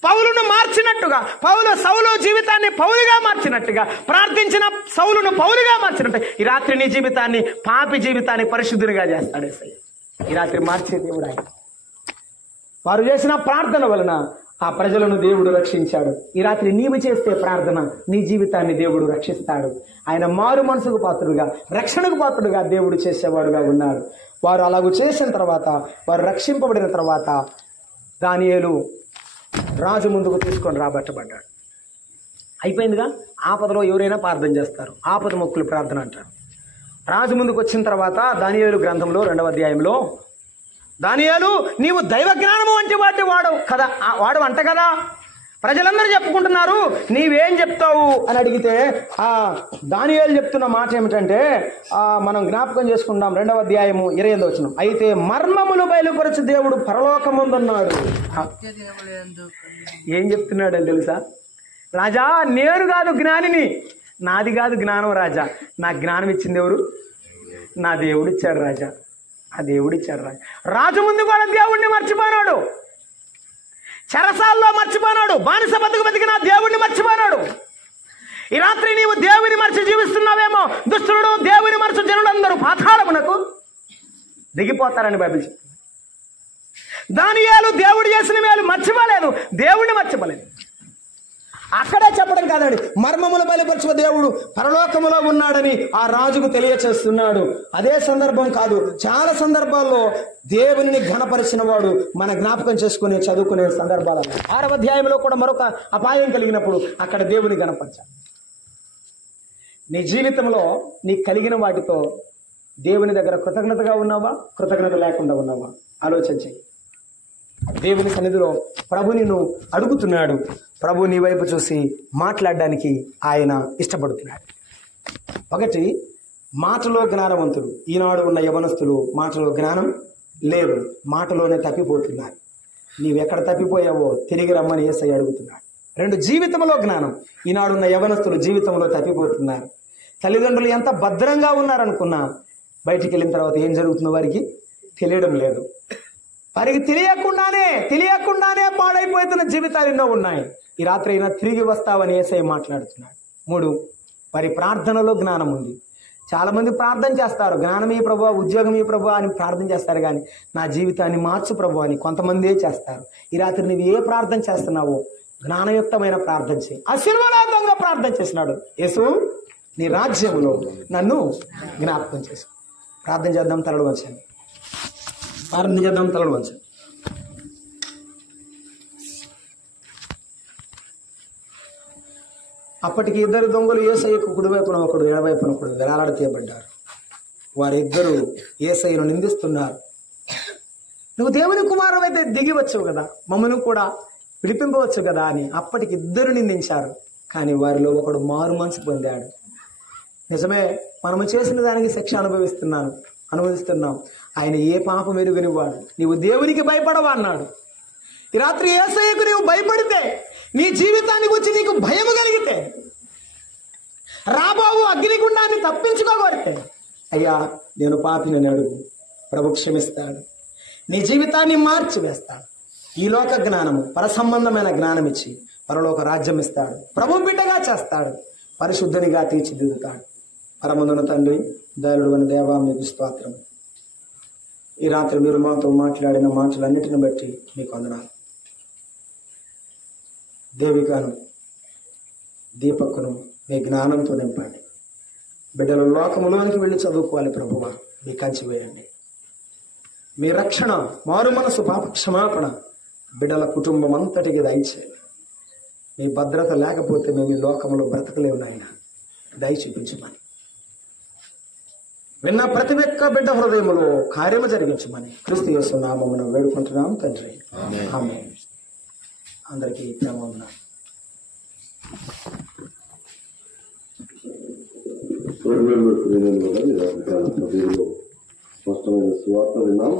పౌలును మార్చినట్టుగా, సౌలు జీవితాన్ని పౌలుగా మార్చినట్టుగా, ప్రార్థించిన సౌలును పౌలుగా మార్చినట్టు ఈ రాత్రి నీ జీవితాన్ని, పాపి జీవితాన్ని పరిశుద్ధునిగా చేస్తాడు యేసయ్య. ఈ రాత్రి మార్చే దేవుడు ఆయన. వారు చేసిన ప్రార్థన వలన ఆ ప్రజలను దేవుడు రక్షించాడు. ఈ రాత్రి నీవు చేస్తే ప్రార్థన నీ జీవితాన్ని దేవుడు రక్షిస్తాడు. ఆయన మారు మనసుకు పాత్రుడుగా, రక్షణకు పాత్రుడుగా దేవుడు చేసేవాడుగా ఉన్నాడు. వారు అలాగూ చేసిన తర్వాత, వారు రక్షింపబడిన తర్వాత దానియేలు రాజు ముందుకు తీసుకొని రాబట్టబడ్డాడు. అయిపోయిందిగా. ఆపదలో ఎవరైనా ప్రార్థన చేస్తారు, ఆపద మొక్కులు ప్రార్థన అంటారు. రాజు ముందుకు వచ్చిన తర్వాత దానియేలు గ్రంథంలో 2వ అధ్యాయంలో, దానియేలు నీవు దైవ జ్ఞానము వంటి వాడు అంట కదా, ప్రజలందరూ చెప్పుకుంటున్నారు, నీవేం చెప్తావు అని అడిగితే దానియేలు చెప్తున్న మాట ఏమిటంటే, మనం జ్ఞాపకం చేసుకుందాం 2వ అధ్యాయము 28వ వచనం. అయితే మర్మములు బయలుపరచు దేవుడు పరలోకమందున్నాడు. ఏం చెప్తున్నాడు అని తెలుసా? రాజా నేను కాదు జ్ఞానిని, నాది కాదు జ్ఞానం రాజా, నా జ్ఞానం ఇచ్చింది ఎవరు? నా దేవుడు ఇచ్చాడు రాజా, ఆ దేవుడు ఇచ్చాడు రాజా. రాజు ముందు కూడా దేవుణ్ణి మర్చిపోయినాడు, చెరసాల్లో మర్చిపోయినాడు, బానిస బతికిన దేవుణ్ణి మర్చిపోయినాడు. ఈ రాత్రి నీవు దేవుని మర్చి జీవిస్తున్నావేమో. దుష్టుడు దేవుని మర్చి జనులందరూ పాతాళమునకు దిగిపోతారని బైబిల్ చెప్తుంది. దానియేలు దేవుడు చేసిన మేలు మర్చిపోలేదు, దేవుణ్ణి మర్చిపోలేదు. అక్కడే చెప్పడం కాదండి, మర్మములు బయలుపరచువ దేవుడు పరలోకములో ఉన్నాడని ఆ రాజుకు తెలియచేస్తున్నాడు. అదే సందర్భం కాదు, చాలా సందర్భాల్లో దేవుని ఘనపరిచిన వాడు మన జ్ఞాపకం చేసుకునే చదువుకునే సందర్భాలలో 6వ అధ్యాయంలో కూడా మరొక అపాయం కలిగినప్పుడు అక్కడ దేవుని ఘనపరచాలి. నీ జీవితంలో నీకు కలిగిన వాటితో దేవుని దగ్గర కృతజ్ఞతగా ఉన్నావా, కృతజ్ఞత లేకుండా ఉన్నావా? ఆలోచన చెయ్యి. దేవుని సన్నిధిలో ప్రభు నిన్ను అడుగుతున్నాడు. ప్రభు నీ వైపు చూసి మాట్లాడడానికి ఆయన ఇష్టపడుతున్నాడు. ఒకటి, మాటలో జ్ఞానవంతుడు. ఈనాడు ఉన్న యవనస్తులు మాటలో జ్ఞానం లేదు, మాటలోనే తప్పిపోతున్నారు. నీవెక్కడ తప్పిపోయావో తిరిగి రమ్మని యేసయ్య అడుగుతున్నాడు. 2, జీవితంలో జ్ఞానం. ఈనాడున్న యవనస్తులు జీవితంలో తప్పిపోతున్నారు. తల్లిదండ్రులు ఎంత భద్రంగా ఉన్నారనుకున్నా బయటికి వెళ్ళిన తర్వాత ఏం జరుగుతుందో వారికి తెలియడం లేదు. వారికి తెలియకుండానే పాడైపోతున్న జీవితాలు ఎన్నో ఉన్నాయి. ఈ రాత్రి అయినా తిరిగి వస్తావని యేసయ్య మాట్లాడుతున్నాడు. 3, వారి ప్రార్థనలో జ్ఞానం ఉంది. చాలా మంది ప్రార్థన చేస్తారు, జ్ఞానం ఈ ప్రభువా, ఉద్యోగం ఈ ప్రభువా అని ప్రార్థన చేస్తారు, కానీ నా జీవితాన్ని మార్చు ప్రభు అని కొంతమందే చేస్తారు. ఈ రాత్రి నువ్వు ఏ ప్రార్థన చేస్తున్నావో జ్ఞానయుక్తమైన ప్రార్థన చేయి. ఆశీర్వాదంగా ప్రార్థన చేసినాడు యేసు, నీ రాజ్యంలో నన్ను జ్ఞాపకం చేసి. ప్రార్థన చేద్దాం, తలలు వంచండి. ప్రార్థన చేద్దాం, తలలు వంచండి. అప్పటికి 2 దొంగలు యేసయ్యకు కుడివైపున ఒకడు, ఎడవైపున ఒకడు వేలాడతీయబడ్డారు. వారిద్దరూ యేసయ్యను నిందిస్తున్నారు. నువ్వు దేవుని కుమారుడైతే దిగి వచ్చావు కదా, మమ్మల్ని కూడా విడిపింపవచ్చు కదా అని అప్పటికి 2 నిందించారు. కానీ వారిలో ఒకడు మారు మనసు పొందాడు. నిజమే, మనము చేసిన దానికి శిక్ష అనుభవిస్తున్నాం. ఆయన ఏ పాపం ఎరుగని వాడు. నీవు దేవునికి భయపడవా అన్నాడు. ఈ రాత్రి యేసయ్యకు నీవు భయపడితే, నీ జీవితానికి వచ్చి నీకు భయం కలిగితే, రాబావు అగ్నిగుండాన్ని తప్పించుకోగలిగితే, అయ్యా నేను పాపిని అడుగు, ప్రభు క్షమిస్తాడు, నీ జీవితాన్ని మార్చివేస్తాడు. ఈ లోక జ్ఞానము పరసంబంధమైన జ్ఞానం ఇచ్చి పరలోక రాజ్యం ఇస్తాడు. ప్రభు బిడ్డగా చేస్తాడు, పరిశుద్ధునిగా తీర్చిదిద్దుతాడు. పరమందున తండ్రి, దయాళుడు అని దేవా మీకు స్తోత్రం. ఈ రాత్రి మీరు మాతో మాట్లాడిన మాటలన్నిటిని బట్టి మీకు వందనాలు. దేవికను, దీపక్కును మీ జ్ఞానంతో నింపండి. బిడ్డలు లోకములోనికి వెళ్ళి చదువుకోవాలి ప్రభువా, మీ కంచి వేయండి. మీ రక్షణ, మారు మనసు, పాప క్షమాపణ బిడ్డల కుటుంబం అంతటికి దయచేయండి. మీ భద్రత లేకపోతే మేము ఈ లోకంలో బ్రతకలేము నాయన, దయ చూపించమని. విన్న ప్రతి ఒక్క బిడ్డ హృదయంలో కార్యము జరిగించమని క్రీస్తు యేసు నామమున వేడుకుంటున్నాం తండ్రి, ఆమేన్. అందరికీ ప్రేమ ఉన్నాం. స్పష్టమైన సువార్త విన్నాం.